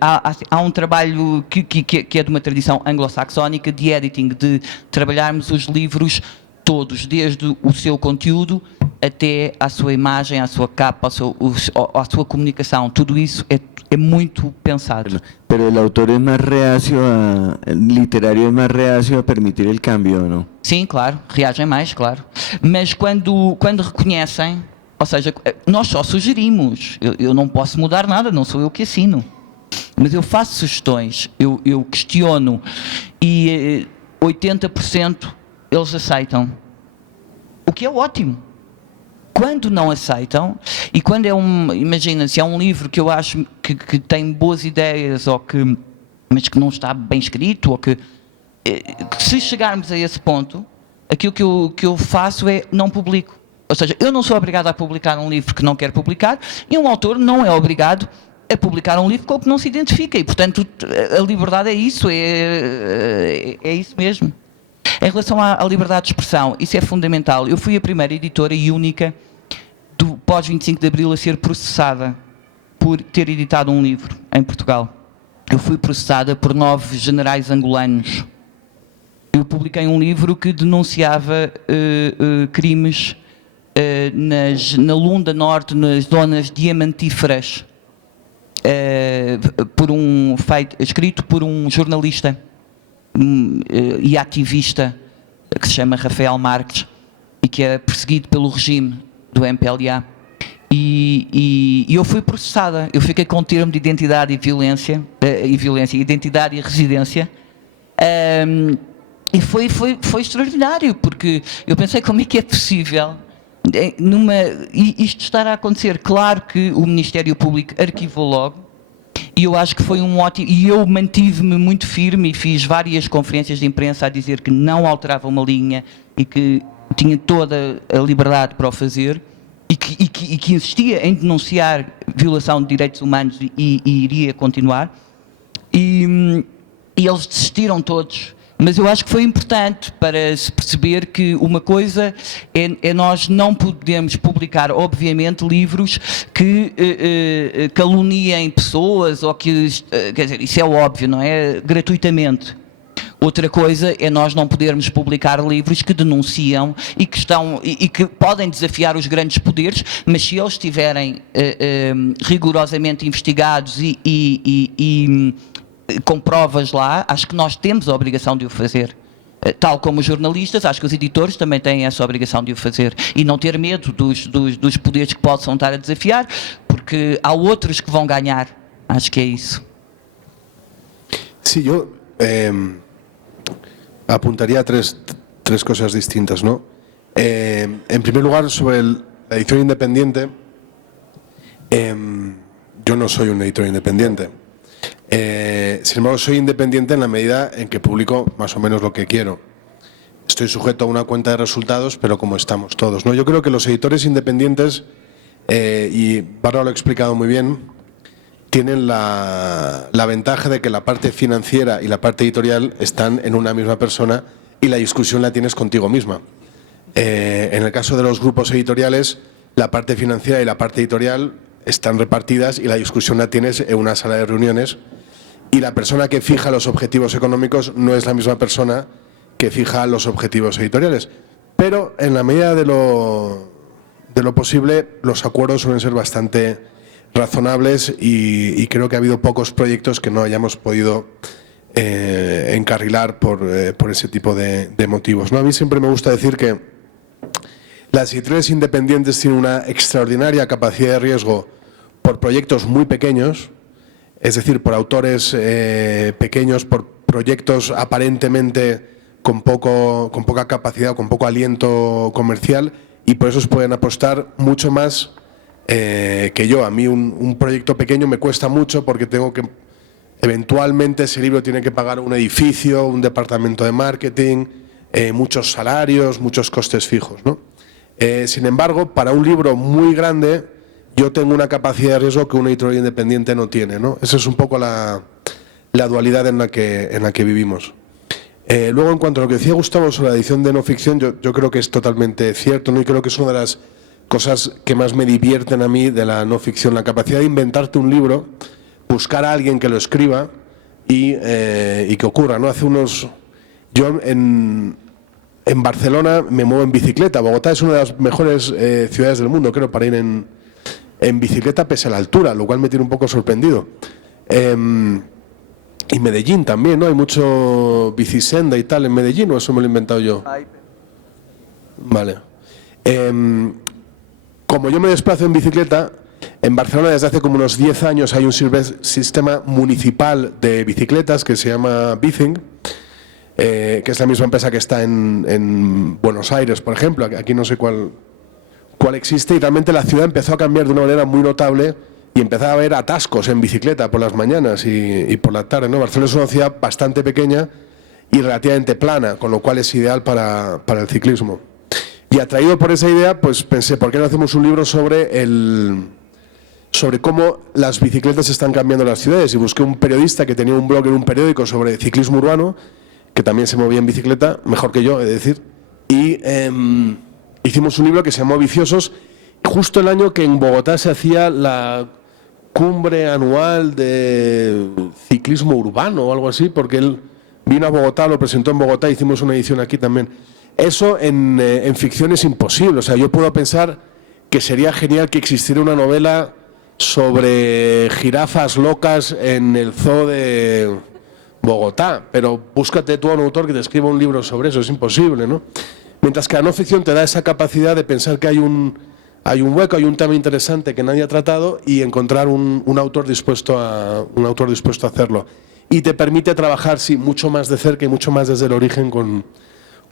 há um trabalho que é de uma tradição anglo-saxónica de editing, de trabalharmos os livros todos, desde o seu conteúdo até à sua imagem, à sua capa, à sua comunicação. Tudo isso é muito pensado. Pero el autor es más reacio literario es más reacio a permitir el cambio, ¿no? Sim, claro, reagem mais, claro. Mas quando reconhecem, ou seja, nós só sugerimos, eu não posso mudar nada, não sou eu que assino. Mas eu faço sugestões, eu questiono e 80% eles aceitam. O que é ótimo. Quando não aceitam, e quando imagina, se é um livro que eu acho que tem boas ideias, mas que não está bem escrito, ou que se chegarmos a esse ponto, aquilo que eu faço é não publico. Ou seja, eu não sou obrigado a publicar um livro que não quer publicar, e um autor não é obrigado a publicar um livro com o que não se identifica, e portanto a liberdade é isso, é isso mesmo. Em relação à liberdade de expressão, isso é fundamental. Eu fui a primeira editora e única do pós-25 de Abril a ser processada por ter editado um livro em Portugal. Eu fui processada por 9 generais angolanos. Eu publiquei um livro que denunciava crimes na Lunda Norte, nas zonas diamantíferas, escrito por um jornalista e ativista que se chama Rafael Marques e que é perseguido pelo regime do MPLA, e eu fui processada. Eu fiquei com o termo de identidade e violência, identidade e residência, e foi extraordinário, porque eu pensei, como é que é possível isto estar a acontecer? Claro que o Ministério Público arquivou logo, e eu acho que foi um ótimo, e eu mantive-me muito firme e fiz várias conferências de imprensa a dizer que não alterava uma linha e que tinha toda a liberdade para o fazer, e que insistia em denunciar violação de direitos humanos e iria continuar, e eles desistiram todos. Mas eu acho que foi importante para se perceber que uma coisa é nós não podemos publicar, obviamente, livros que caluniem pessoas, ou que, quer dizer, isso é óbvio, não é? Gratuitamente. Outra coisa é nós não podermos publicar livros que denunciam e que podem desafiar os grandes poderes, mas se eles estiverem rigorosamente investigados e com provas lá, acho que nós temos a obrigação de o fazer. Tal como os jornalistas, acho que os editores também têm essa obrigação de o fazer. E não ter medo dos poderes que possam estar a desafiar, porque há outros que vão ganhar. Acho que é isso. Sí, yo apuntaría tres cosas distintas, ¿no? En primer lugar, sobre la edición independiente, yo no soy un editor independiente. Sin embargo, soy independiente en la medida en que publico más o menos lo que quiero. Estoy sujeto a una cuenta de resultados, pero como estamos todos, ¿no? Yo creo que los editores independientes, y Bárbara lo ha explicado muy bien, tienen la ventaja de que la parte financiera y la parte editorial están en una misma persona y la discusión la tienes contigo misma. En el caso de los grupos editoriales, la parte financiera y la parte editorial están repartidas y la discusión la tienes en una sala de reuniones, y la persona que fija los objetivos económicos no es la misma persona que fija los objetivos editoriales. Pero en la medida de lo posible, los acuerdos suelen ser bastante razonables, y creo que ha habido pocos proyectos que no hayamos podido encarrilar por ese tipo de motivos, ¿no? A mí siempre me gusta decir que las editoriales independientes tienen una extraordinaria capacidad de riesgo por proyectos muy pequeños, es decir, por autores pequeños, por proyectos aparentemente con poca capacidad, con poco aliento comercial, y por eso se pueden apostar mucho más que yo. A mí un proyecto pequeño me cuesta mucho porque tengo que, eventualmente ese libro tiene que pagar un edificio, un departamento de marketing, muchos salarios, muchos costes fijos, ¿no? Sin embargo, para un libro muy grande, yo tengo una capacidad de riesgo que un editorial independiente no tiene, ¿no? Esa es un poco la dualidad en la que vivimos. Luego, en cuanto a lo que decía Gustavo sobre la edición de no ficción, yo creo que es totalmente cierto, ¿no? Y creo que es una de las cosas que más me divierten a mí de la no ficción, la capacidad de inventarte un libro, buscar a alguien que lo escriba y que ocurra, ¿no? Yo en Barcelona me muevo en bicicleta. Bogotá es una de las mejores ciudades del mundo, creo, para ir en bicicleta pese a la altura, lo cual me tiene un poco sorprendido. Y Medellín también, ¿no? Hay mucho bicisenda y tal en Medellín, ¿o eso me lo he inventado yo? Vale. Como yo me desplazo en bicicleta, en Barcelona desde hace como unos 10 años hay un sistema municipal de bicicletas que se llama Bicing, que es la misma empresa que está en Buenos Aires, por ejemplo. Aquí no sé cuál existe, y realmente la ciudad empezó a cambiar de una manera muy notable y empezaba a haber atascos en bicicleta por las mañanas y por la tarde, ¿no? Barcelona es una ciudad bastante pequeña y relativamente plana, con lo cual es ideal para el ciclismo. Y atraído por esa idea, pues pensé, ¿por qué no hacemos un libro sobre cómo las bicicletas están cambiando las ciudades? Y busqué un periodista que tenía un blog en un periódico sobre ciclismo urbano, que también se movía en bicicleta, mejor que yo, he de decir, y hicimos un libro que se llamó Viciosos, justo el año que en Bogotá se hacía la cumbre anual de ciclismo urbano o algo así, porque él vino a Bogotá, lo presentó en Bogotá, hicimos una edición aquí también. Eso en ficción es imposible. O sea, yo puedo pensar que sería genial que existiera una novela sobre jirafas locas en el zoo de Bogotá, pero búscate tú a un autor que te escriba un libro sobre eso, es imposible, ¿no? Mientras que la no ficción te da esa capacidad de pensar que hay un hueco, hay un tema interesante que nadie ha tratado y encontrar un autor dispuesto a hacerlo. Y te permite trabajar, sí, mucho más de cerca y mucho más desde el origen con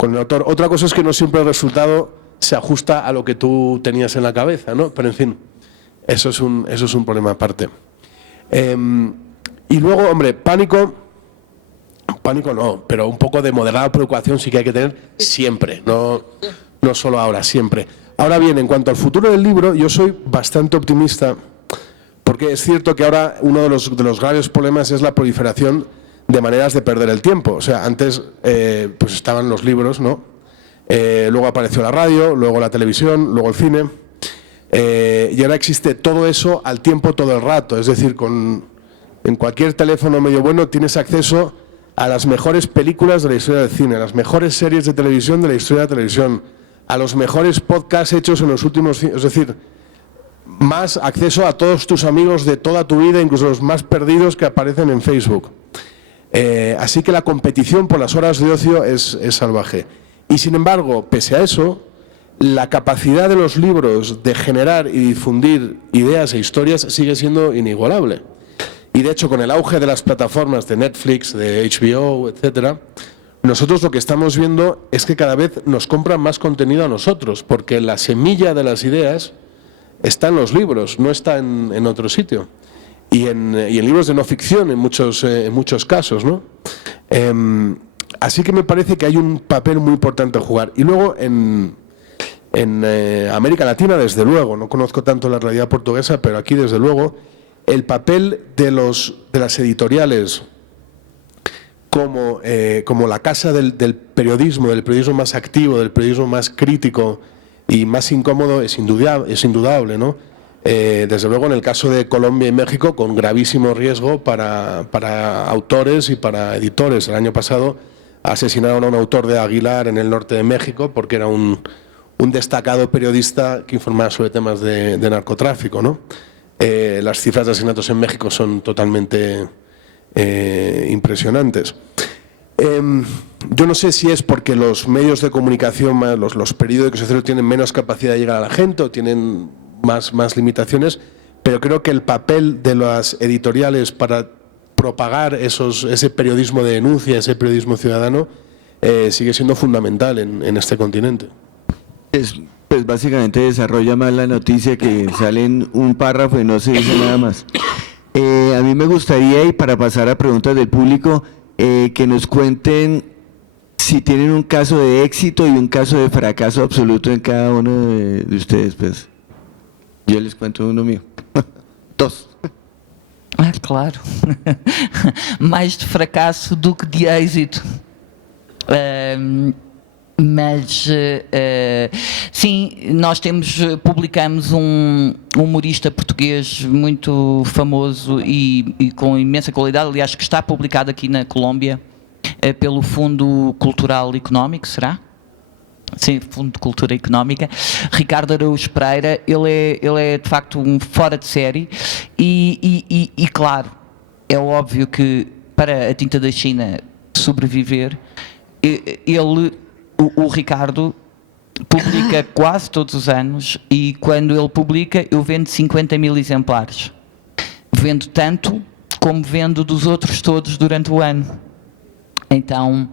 el autor. Otra cosa es que no siempre el resultado se ajusta a lo que tú tenías en la cabeza, ¿no? Pero en fin, eso es un problema aparte. Y luego, hombre, pánico no, pero un poco de moderada preocupación sí que hay que tener siempre, no solo ahora, siempre. Ahora bien, en cuanto al futuro del libro, yo soy bastante optimista, porque es cierto que ahora uno de los graves problemas es la proliferación de maneras de perder el tiempo. O sea, antes pues estaban los libros, ¿no? Luego apareció la radio, luego la televisión, luego el cine, y ahora existe todo eso al tiempo todo el rato. Es decir, en cualquier teléfono medio bueno tienes acceso a las mejores películas de la historia del cine, a las mejores series de televisión de la historia de la televisión, a los mejores podcasts hechos en los últimos... Es decir, más acceso a todos tus amigos de toda tu vida, incluso los más perdidos que aparecen en Facebook. Así que la competición por las horas de ocio es salvaje. Y sin embargo, pese a eso, la capacidad de los libros de generar y difundir ideas e historias sigue siendo inigualable. Y de hecho, con el auge de las plataformas de Netflix, de HBO, etcétera, nosotros lo que estamos viendo es que cada vez nos compran más contenido a nosotros, porque la semilla de las ideas está en los libros, no está en otro sitio. Y en libros de no ficción en muchos casos, ¿no? Así que me parece que hay un papel muy importante a jugar. Y luego en América Latina, desde luego, no conozco tanto la realidad portuguesa, pero aquí desde luego, el papel de las editoriales como la casa del periodismo más activo, del periodismo más crítico y más incómodo es indudable, ¿no? Desde luego en el caso de Colombia y México, con gravísimo riesgo para autores y para editores. El año pasado asesinaron a un autor de Aguilar en el norte de México porque era un destacado periodista que informaba sobre temas de narcotráfico, ¿no? Las cifras de asesinatos en México son totalmente impresionantes. Yo no sé si es porque los medios de comunicación, los periódicos, etcétera, tienen menos capacidad de llegar a la gente o tienen más limitaciones, pero creo que el papel de las editoriales para propagar ese periodismo de denuncia, ese periodismo ciudadano, sigue siendo fundamental en este continente. Pues básicamente desarrolla más la noticia, que sale en un párrafo y no se dice nada más. A mí me gustaría, y para pasar a preguntas del público, que nos cuenten si tienen un caso de éxito y un caso de fracaso absoluto en cada uno de ustedes. Pues yo les cuento uno mío. Dos. Ah, claro. Mais de fracasso do que de êxito. Mas sim, nós publicamos um humorista português muito famoso e com imensa qualidade, aliás, que está publicado aqui na Colômbia pelo Fundo Cultural Económico, será? Sim, Fundo de Cultura Económica. Ricardo Araújo Pereira, ele é de facto um fora de série e claro, é óbvio que para a tinta da China sobreviver, o Ricardo publica quase todos os anos e quando ele publica eu vendo 50 mil exemplares. Vendo tanto como vendo dos outros todos durante o ano. Então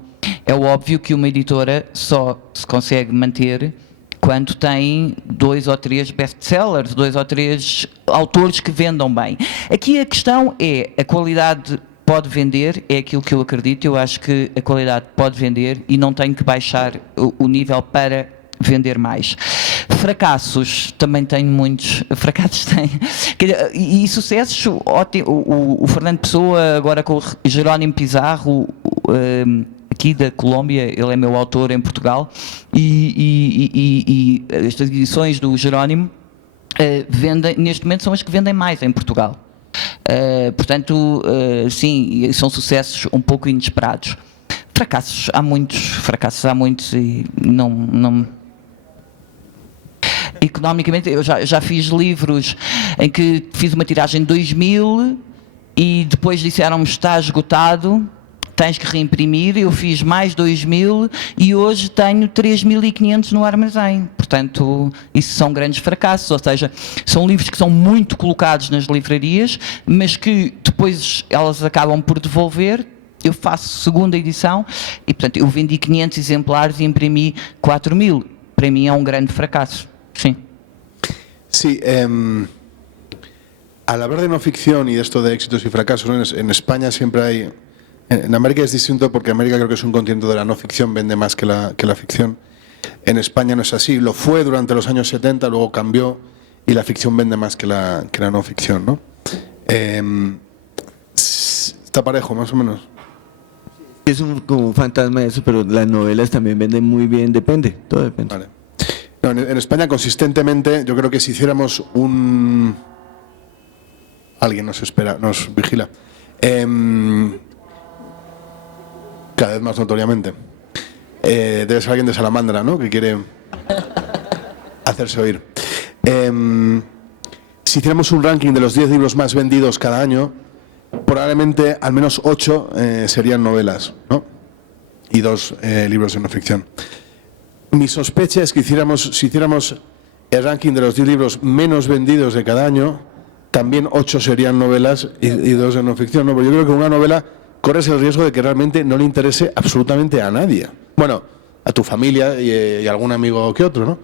é óbvio que uma editora só se consegue manter quando tem 2 ou 3 best-sellers, 2 ou 3 autores que vendam bem. Aqui a questão é a qualidade. Pode vender, é aquilo que eu acredito. Eu acho que a qualidade pode vender e não tenho que baixar o nível para vender mais. Fracassos, também tenho muitos. Fracassos tenho. E sucessos, ótimo. O Fernando Pessoa, agora com o Jerónimo Pizarro, aqui da Colômbia, ele é meu autor em Portugal, e estas edições do Jerónimo vendem, neste momento são as que vendem mais em Portugal. Portanto, sim, são sucessos um pouco inesperados. Fracassos há muitos e não... Economicamente, eu já fiz livros em que fiz uma tiragem de 2.000 e depois disseram-me está esgotado, tens que reimprimir. Eu fiz mais 2.000 e hoje tenho 3.500 no armazém. Portanto, isso são grandes fracassos, ou seja, são livros que são muito colocados nas livrarias, mas que depois elas acabam por devolver. Eu faço segunda edição e, portanto, eu vendi 500 exemplares e imprimi 4.000. Para mim é um grande fracasso, sim. Sí, al hablar de no ficción y de esto de éxitos y fracasos, en España siempre hay... En América es distinto porque América creo que es un continente de la no ficción, vende más que la ficción. En España no es así, lo fue durante los años 70, luego cambió y la ficción vende más que la no ficción, ¿no? Está parejo, más o menos. Es como un fantasma eso, pero las novelas también venden muy bien, depende, todo depende. Vale. No, en España consistentemente, yo creo que si hiciéramos un... Alguien nos espera, nos vigila. Cada vez más notoriamente. Debe ser alguien de Salamandra, ¿no? Que quiere hacerse oír. Si hiciéramos un ranking de los 10 libros más vendidos cada año, probablemente al menos 8 serían novelas, ¿no? Y 2 libros de no ficción. Mi sospecha es que si hiciéramos el ranking de los 10 libros menos vendidos de cada año, también 8 serían novelas y 2 de no ficción, ¿no? Pero yo creo que una novela corres el riesgo de que realmente no le interese absolutamente a nadie. Bueno, a tu familia y algún amigo que otro, ¿no?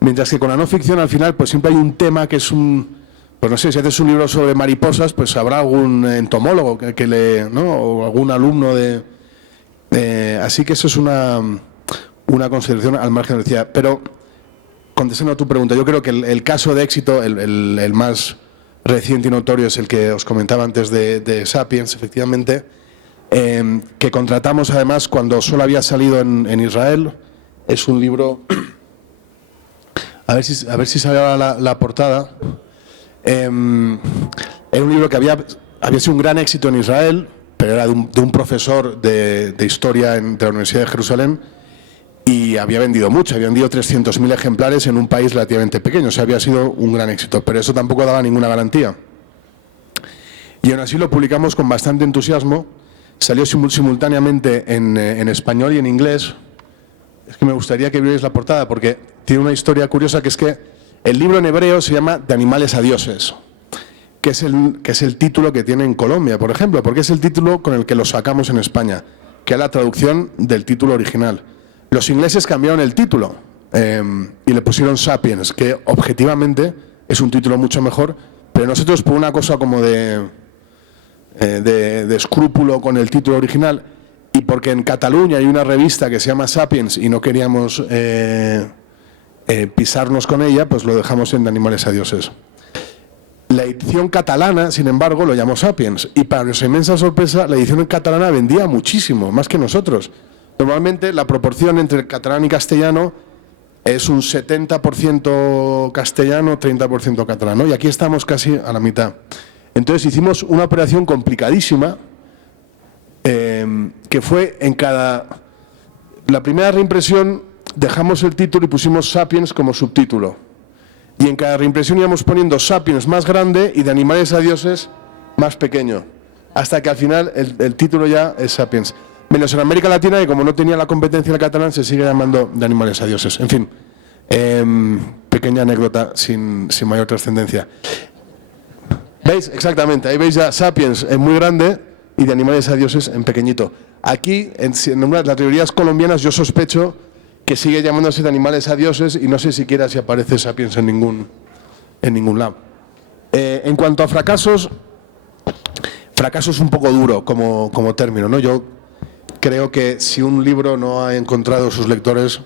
Mientras que con la no ficción al final pues siempre hay un tema que es un... Pues no sé, si haces un libro sobre mariposas, pues habrá algún entomólogo que le... ¿no? O algún alumno de... así que eso es una consideración al margen de decía. Pero, contestando a tu pregunta, yo creo que el caso de éxito, el más reciente y notorio es el que os comentaba antes de Sapiens, efectivamente, que contratamos además cuando solo había salido en Israel. Es un libro, a ver si sale ahora la portada. Era un libro que había sido un gran éxito en Israel, pero era de un profesor de historia de la Universidad de Jerusalén, y había vendido mucho, había vendido 300.000 ejemplares en un país relativamente pequeño, o sea, había sido un gran éxito, pero eso tampoco daba ninguna garantía. Y aún así lo publicamos con bastante entusiasmo. Salió simultáneamente en español y en inglés. Es que me gustaría que vierais la portada porque tiene una historia curiosa, que es que el libro en hebreo se llama De animales a dioses que es el título que tiene en Colombia, por ejemplo, porque es el título con el que lo sacamos en España, que es la traducción del título original. Los ingleses cambiaron el título y le pusieron Sapiens, que objetivamente es un título mucho mejor, pero nosotros, por una cosa como de escrúpulo con el título original, y porque en Cataluña hay una revista que se llama Sapiens y no queríamos pisarnos con ella, pues lo dejamos en De animales a dioses. La edición catalana, sin embargo, lo llamó Sapiens, y para nuestra inmensa sorpresa, la edición catalana vendía muchísimo, más que nosotros. Normalmente la proporción entre el catalán y castellano es un 70% castellano, 30% catalán, ¿no? Y aquí estamos casi a la mitad. Entonces hicimos una operación complicadísima, que fue en la primera reimpresión dejamos el título y pusimos Sapiens como subtítulo. Y en cada reimpresión íbamos poniendo Sapiens más grande y De animales a dioses más pequeño. Hasta que al final el título ya es Sapiens. Menos en América Latina, que como no tenía la competencia del catalán, se sigue llamando De animales a dioses. En fin, pequeña anécdota sin mayor trascendencia. ¿Veis? Exactamente, ahí veis ya Sapiens en muy grande y De animales a dioses en pequeñito. Aquí, en una de las librerías colombianas, yo sospecho que sigue llamándose De animales a dioses y no sé siquiera si aparece Sapiens en ningún lado. En cuanto a fracaso es un poco duro como término, ¿no? Yo creo que si un libro no ha encontrado sus lectores,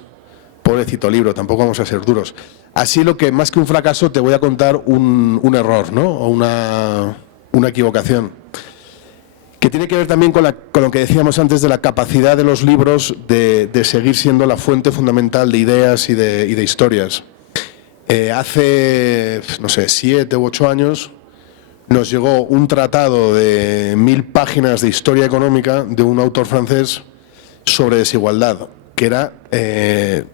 pobrecito libro, tampoco vamos a ser duros. Así, lo que más que un fracaso, te voy a contar un error, ¿no? O una equivocación, que tiene que ver también con lo que decíamos antes de la capacidad de los libros de seguir siendo la fuente fundamental de ideas y de historias. Hace, no sé, 7 u 8 años nos llegó un tratado de 1000 páginas de historia económica de un autor francés sobre desigualdad, que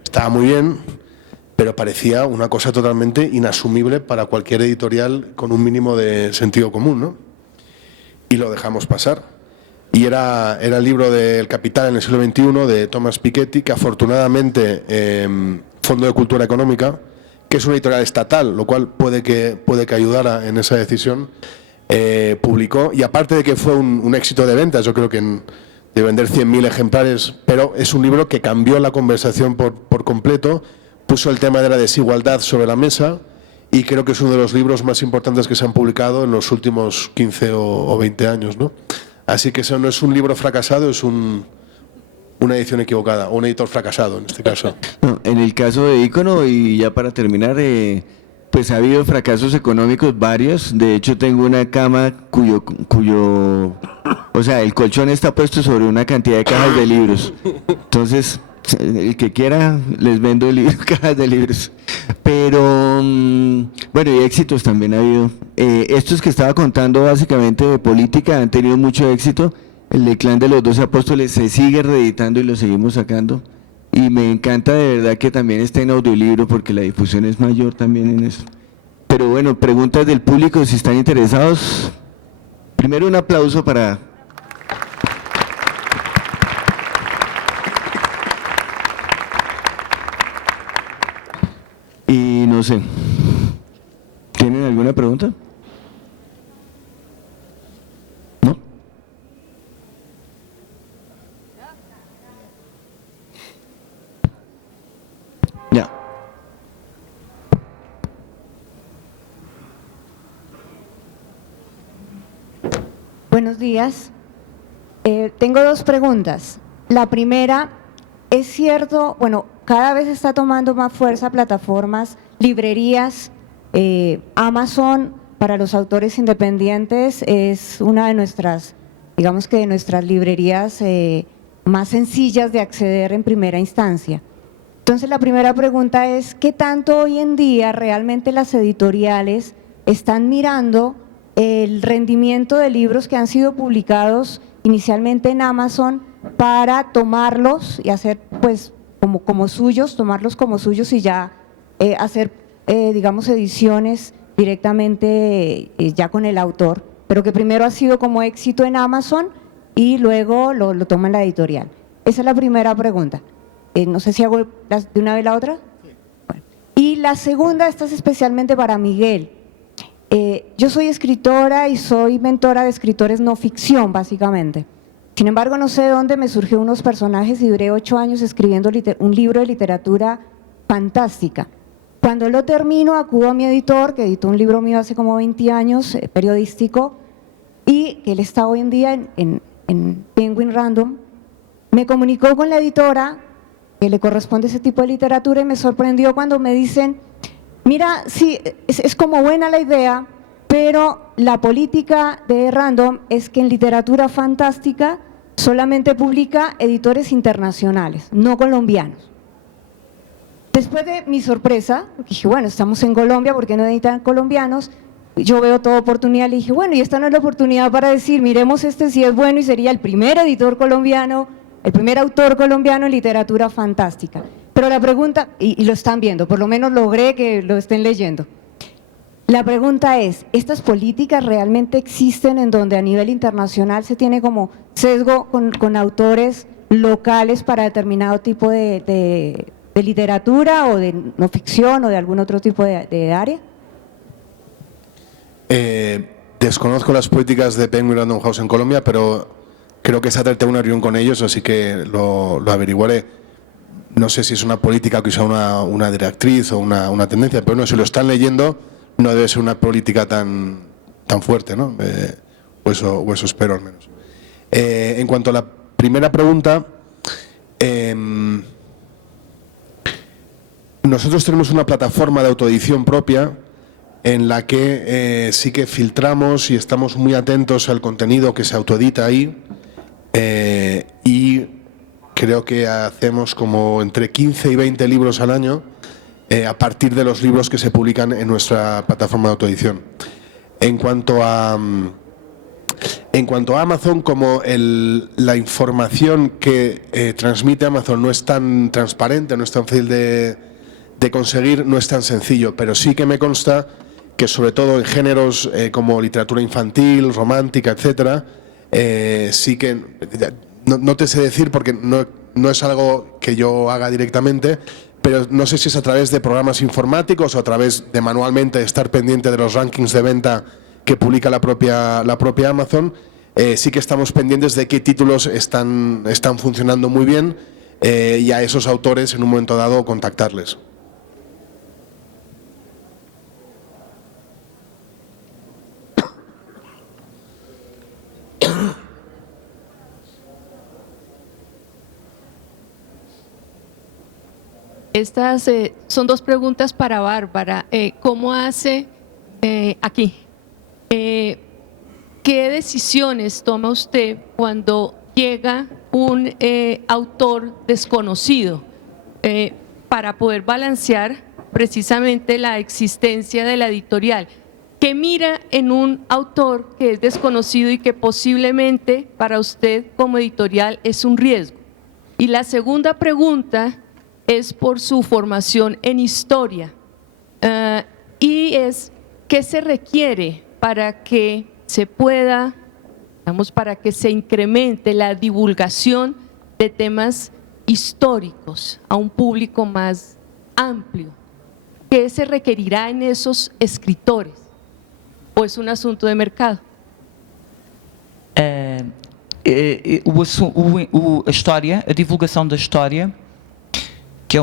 estaba muy bien, pero parecía una cosa totalmente inasumible para cualquier editorial con un mínimo de sentido común, ¿no? Y lo dejamos pasar. Y era el libro del Capital en el siglo XXI de Thomas Piketty, que afortunadamente Fondo de Cultura Económica, que es una editorial estatal, lo cual puede que ayudara en esa decisión, publicó. Y aparte de que fue un éxito de ventas, yo creo que de vender 100.000 ejemplares, pero es un libro que cambió la conversación por completo, puso el tema de la desigualdad sobre la mesa, y creo que es uno de los libros más importantes que se han publicado en los últimos 15 o 20 años, ¿no? Así que eso no es un libro fracasado, es una edición equivocada, o un editor fracasado en este caso. No, en el caso de Icono, y ya para terminar, pues ha habido fracasos económicos varios. De hecho, tengo una cama o sea, el colchón está puesto sobre una cantidad de cajas de libros. Entonces, el que quiera, les vendo cajas de libros. Pero, bueno, y éxitos también ha habido. Estos que estaba contando básicamente de política han tenido mucho éxito. El de Clan de los 12 Apóstoles se sigue reeditando y lo seguimos sacando. Y me encanta de verdad que también esté en audiolibro, porque la difusión es mayor también en eso. Pero bueno, preguntas del público si están interesados. Primero un aplauso para... Y no sé, ¿tienen alguna pregunta? ¿No? Ya. Buenos días. Tengo 2 preguntas. La primera, es cierto, bueno, cada vez está tomando más fuerza plataformas, librerías, Amazon para los autores independientes es una de nuestras, digamos que de nuestras librerías más sencillas de acceder en primera instancia. Entonces la primera pregunta es, ¿qué tanto hoy en día realmente las editoriales están mirando el rendimiento de libros que han sido publicados inicialmente en Amazon para tomarlos y hacer pues como suyos, tomarlos como suyos y ya hacer digamos ediciones directamente ya con el autor, pero que primero ha sido como éxito en Amazon y luego lo toma en la editorial? Esa es la primera pregunta. No sé si hago de una vez la otra. Bueno. Y la segunda, esta es especialmente para Miguel. Yo soy escritora y soy mentora de escritores no ficción, básicamente. Sin embargo, no sé de dónde me surgió unos personajes y duré 8 años escribiendo un libro de literatura fantástica. Cuando lo termino, acudo a mi editor, que editó un libro mío hace como 20 años, periodístico, y que él está hoy en día en Penguin Random. Me comunicó con la editora, que le corresponde ese tipo de literatura, y me sorprendió cuando me dicen, mira, sí, es como buena la idea, pero la política de Random es que en literatura fantástica solamente publica editores internacionales, no colombianos. Después de mi sorpresa, dije, bueno, estamos en Colombia, ¿por qué no editan colombianos? Yo veo toda oportunidad, le dije, bueno, y esta no es la oportunidad para decir, miremos este si es bueno y sería el primer editor colombiano, el primer autor colombiano en literatura fantástica. Pero la pregunta, y lo están viendo, por lo menos logré que lo estén leyendo. La pregunta es, ¿estas políticas realmente existen en donde a nivel internacional se tiene como sesgo con autores locales para determinado tipo de literatura o de no ficción o de algún otro tipo de área? Desconozco las políticas de Penguin Random House en Colombia, pero creo que esa tengo una reunión con ellos, así que lo averiguaré. No sé si es una política que usa una directriz o una tendencia, pero no, si lo están leyendo no debe ser una política tan fuerte, ¿no? O eso espero al menos. En cuanto a la primera pregunta, nosotros tenemos una plataforma de autoedición propia en la que sí que filtramos y estamos muy atentos al contenido que se autoedita ahí, y creo que hacemos como entre 15 y 20 libros al año a partir de los libros que se publican en nuestra plataforma de autoedición. En cuanto a Amazon, como la información que transmite Amazon no es tan transparente, no es tan fácil de conseguir, no es tan sencillo, pero sí que me consta que sobre todo en géneros como literatura infantil, romántica, etcétera, sí que no te sé decir porque no es algo que yo haga directamente, pero no sé si es a través de programas informáticos o a través de manualmente estar pendiente de los rankings de venta que publica la propia Amazon. Sí que estamos pendientes de qué títulos están funcionando muy bien, y a esos autores en un momento dado contactarles. Estas son 2 preguntas para Bárbara. ¿Cómo hace aquí? ¿Qué decisiones toma usted cuando llega un autor desconocido para poder balancear precisamente la existencia de la editorial? ¿Qué mira en un autor que es desconocido y que posiblemente para usted como editorial es un riesgo? Y la segunda pregunta es por su formación en historia, y es ¿qué se requiere para que se pueda, para que se incremente la divulgación de temas históricos a un público más amplio? ¿Qué se requerirá en esos escritores? ¿O es un asunto de mercado? A história, a divulgação da história, que é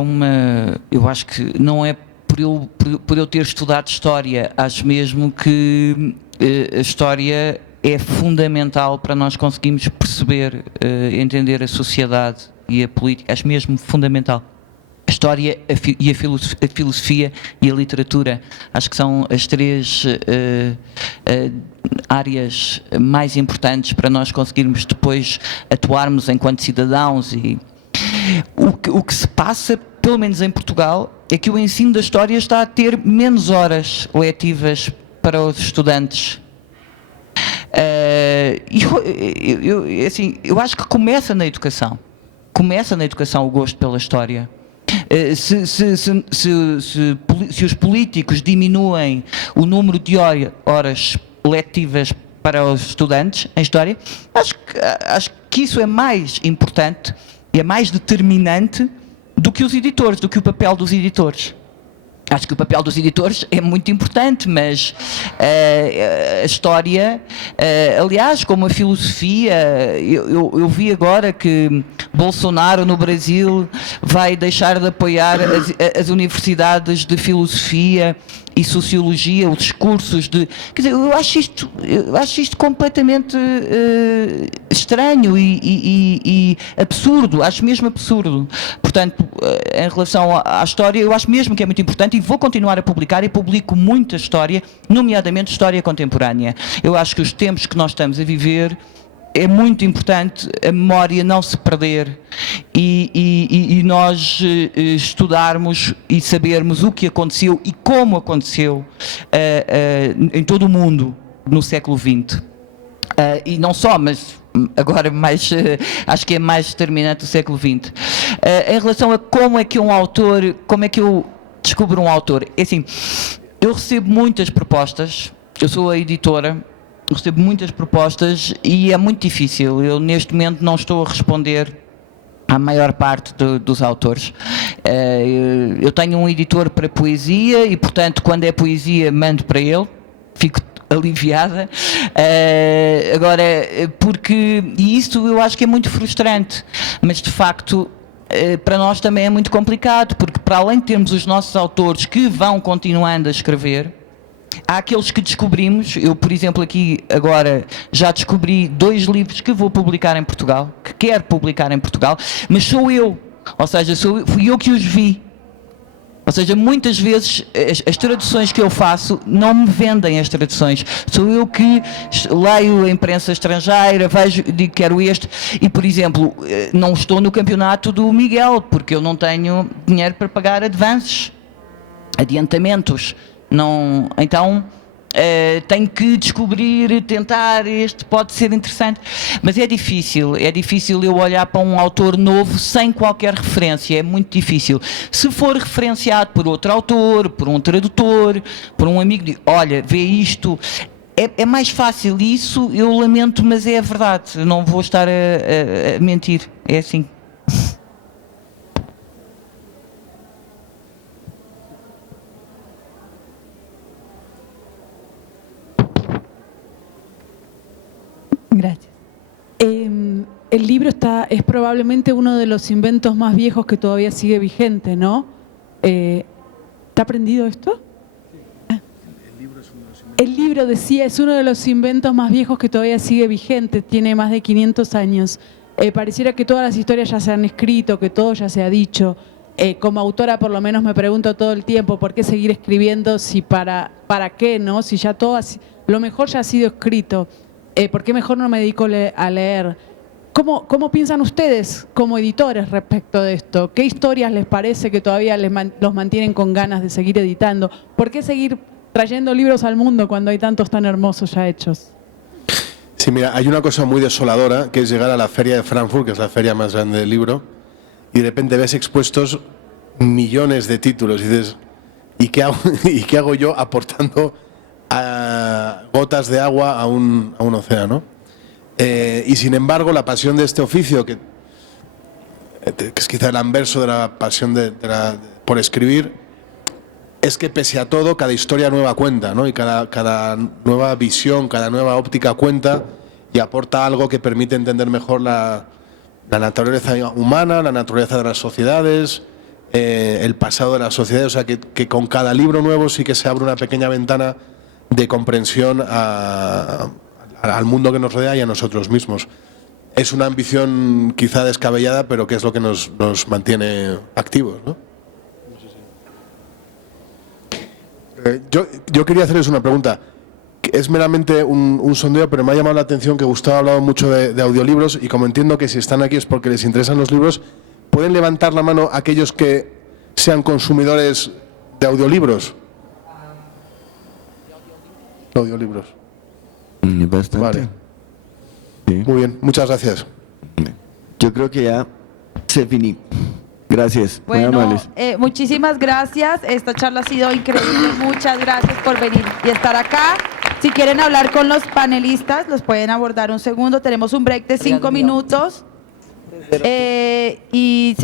eu acho que não é por eu ter estudado história, acho mesmo que a história é fundamental para nós conseguirmos perceber, entender a sociedade e a política, acho mesmo fundamental. A história e a filosofia e a literatura, acho que são as 3 áreas mais importantes para nós conseguirmos depois atuarmos enquanto cidadãos. E o que se passa, pelo menos em Portugal, é que o ensino da história está a ter menos horas letivas para os estudantes. Eu acho que começa na educação o gosto pela história. Se os políticos diminuem o número de horas letivas para os estudantes em história, acho que isso é mais importante e é mais determinante do que os editores, do que o papel dos editores. Acho que o papel dos editores é muito importante, mas a história, aliás, como a filosofia, eu vi agora que Bolsonaro no Brasil vai deixar de apoiar as universidades de filosofia e sociologia, os discursos de... Quer dizer, eu acho isto completamente estranho e absurdo, acho mesmo absurdo. Portanto, em relação à história, eu acho mesmo que é muito importante e vou continuar a publicar e publico muita história, nomeadamente história contemporânea. Eu acho que os tempos que nós estamos a viver é muito importante a memória não se perder e nós estudarmos e sabermos o que aconteceu e como aconteceu em todo o mundo no século XX. E não só, mas agora mais, acho que é mais determinante do século XX. Em relação a como é que um autor, como é que eu descubro um autor, é assim, eu recebo muitas propostas, eu sou a editora, recebo muitas propostas e é muito difícil. Eu neste momento não estou a responder à maior parte dos autores. Eu tenho um editor para poesia e, portanto, quando é poesia mando para ele, fico aliviada. Agora, porque, e isso eu acho que é muito frustrante, mas de facto para nós também é muito complicado, porque para além de termos os nossos autores que vão continuando a escrever, há aqueles que descobrimos. Eu, por exemplo, aqui agora já descobri 2 livros que vou publicar em Portugal, que quero publicar em Portugal, mas sou eu, ou seja, fui eu que os vi. Ou seja, muitas vezes as traduções que eu faço não me vendem as traduções. Sou eu que leio a imprensa estrangeira, vejo, digo quero este e, por exemplo, não estou no campeonato do Miguel, porque eu não tenho dinheiro para pagar adiantamentos. Não, então tenho que descobrir, tentar, este pode ser interessante, mas é difícil eu olhar para um autor novo sem qualquer referência, é muito difícil. Se for referenciado por outro autor, por um tradutor, por um amigo, digo, olha, vê isto, é mais fácil. Isso eu lamento, mas é a verdade, não vou estar a mentir, é assim. Gracias. El libro es probablemente uno de los inventos más viejos que todavía sigue vigente, ¿no? ¿Está prendido esto? Ah. El libro, decía, es uno de los inventos más viejos que todavía sigue vigente, tiene más de 500 años. Pareciera que todas las historias ya se han escrito, que todo ya se ha dicho. Como autora por lo menos me pregunto todo el tiempo, ¿por qué seguir escribiendo si para qué, no? Si ya todo, lo mejor ya ha sido escrito. ¿Por qué mejor no me dedico a leer? ¿Cómo piensan ustedes como editores respecto de esto? ¿Qué historias les parece que todavía los mantienen con ganas de seguir editando? ¿Por qué seguir trayendo libros al mundo cuando hay tantos tan hermosos ya hechos? Sí, mira, hay una cosa muy desoladora, que es llegar a la feria de Frankfurt, que es la feria más grande del libro, y de repente ves expuestos millones de títulos y dices, ¿y qué hago yo aportando a gotas de agua a un océano? Y sin embargo, la pasión de este oficio, que es quizá el anverso de la pasión por escribir, es que pese a todo, cada historia nueva cuenta, ¿no? Y cada nueva visión, cada nueva óptica cuenta y aporta algo que permite entender mejor la naturaleza humana, la naturaleza de las sociedades, el pasado de las sociedades. O sea, que con cada libro nuevo sí que se abre una pequeña ventana de comprensión al mundo que nos rodea y a nosotros mismos. Es una ambición quizá descabellada, pero que es lo que nos mantiene activos, ¿no? Yo quería hacerles una pregunta. Es meramente un sondeo, pero me ha llamado la atención que Gustavo ha hablado mucho de audiolibros y como entiendo que si están aquí es porque les interesan los libros, ¿pueden levantar la mano aquellos que sean consumidores de audiolibros? Audiolibros. Bastante. Vale. Sí. Muy bien, muchas gracias. Yo creo que ya se finí. Gracias. Muy Bueno, amables. muchísimas gracias. Esta charla ha sido increíble. Muchas gracias por venir y estar acá. Si quieren hablar con los panelistas, los pueden abordar un segundo. Tenemos un break de 5 minutos. Y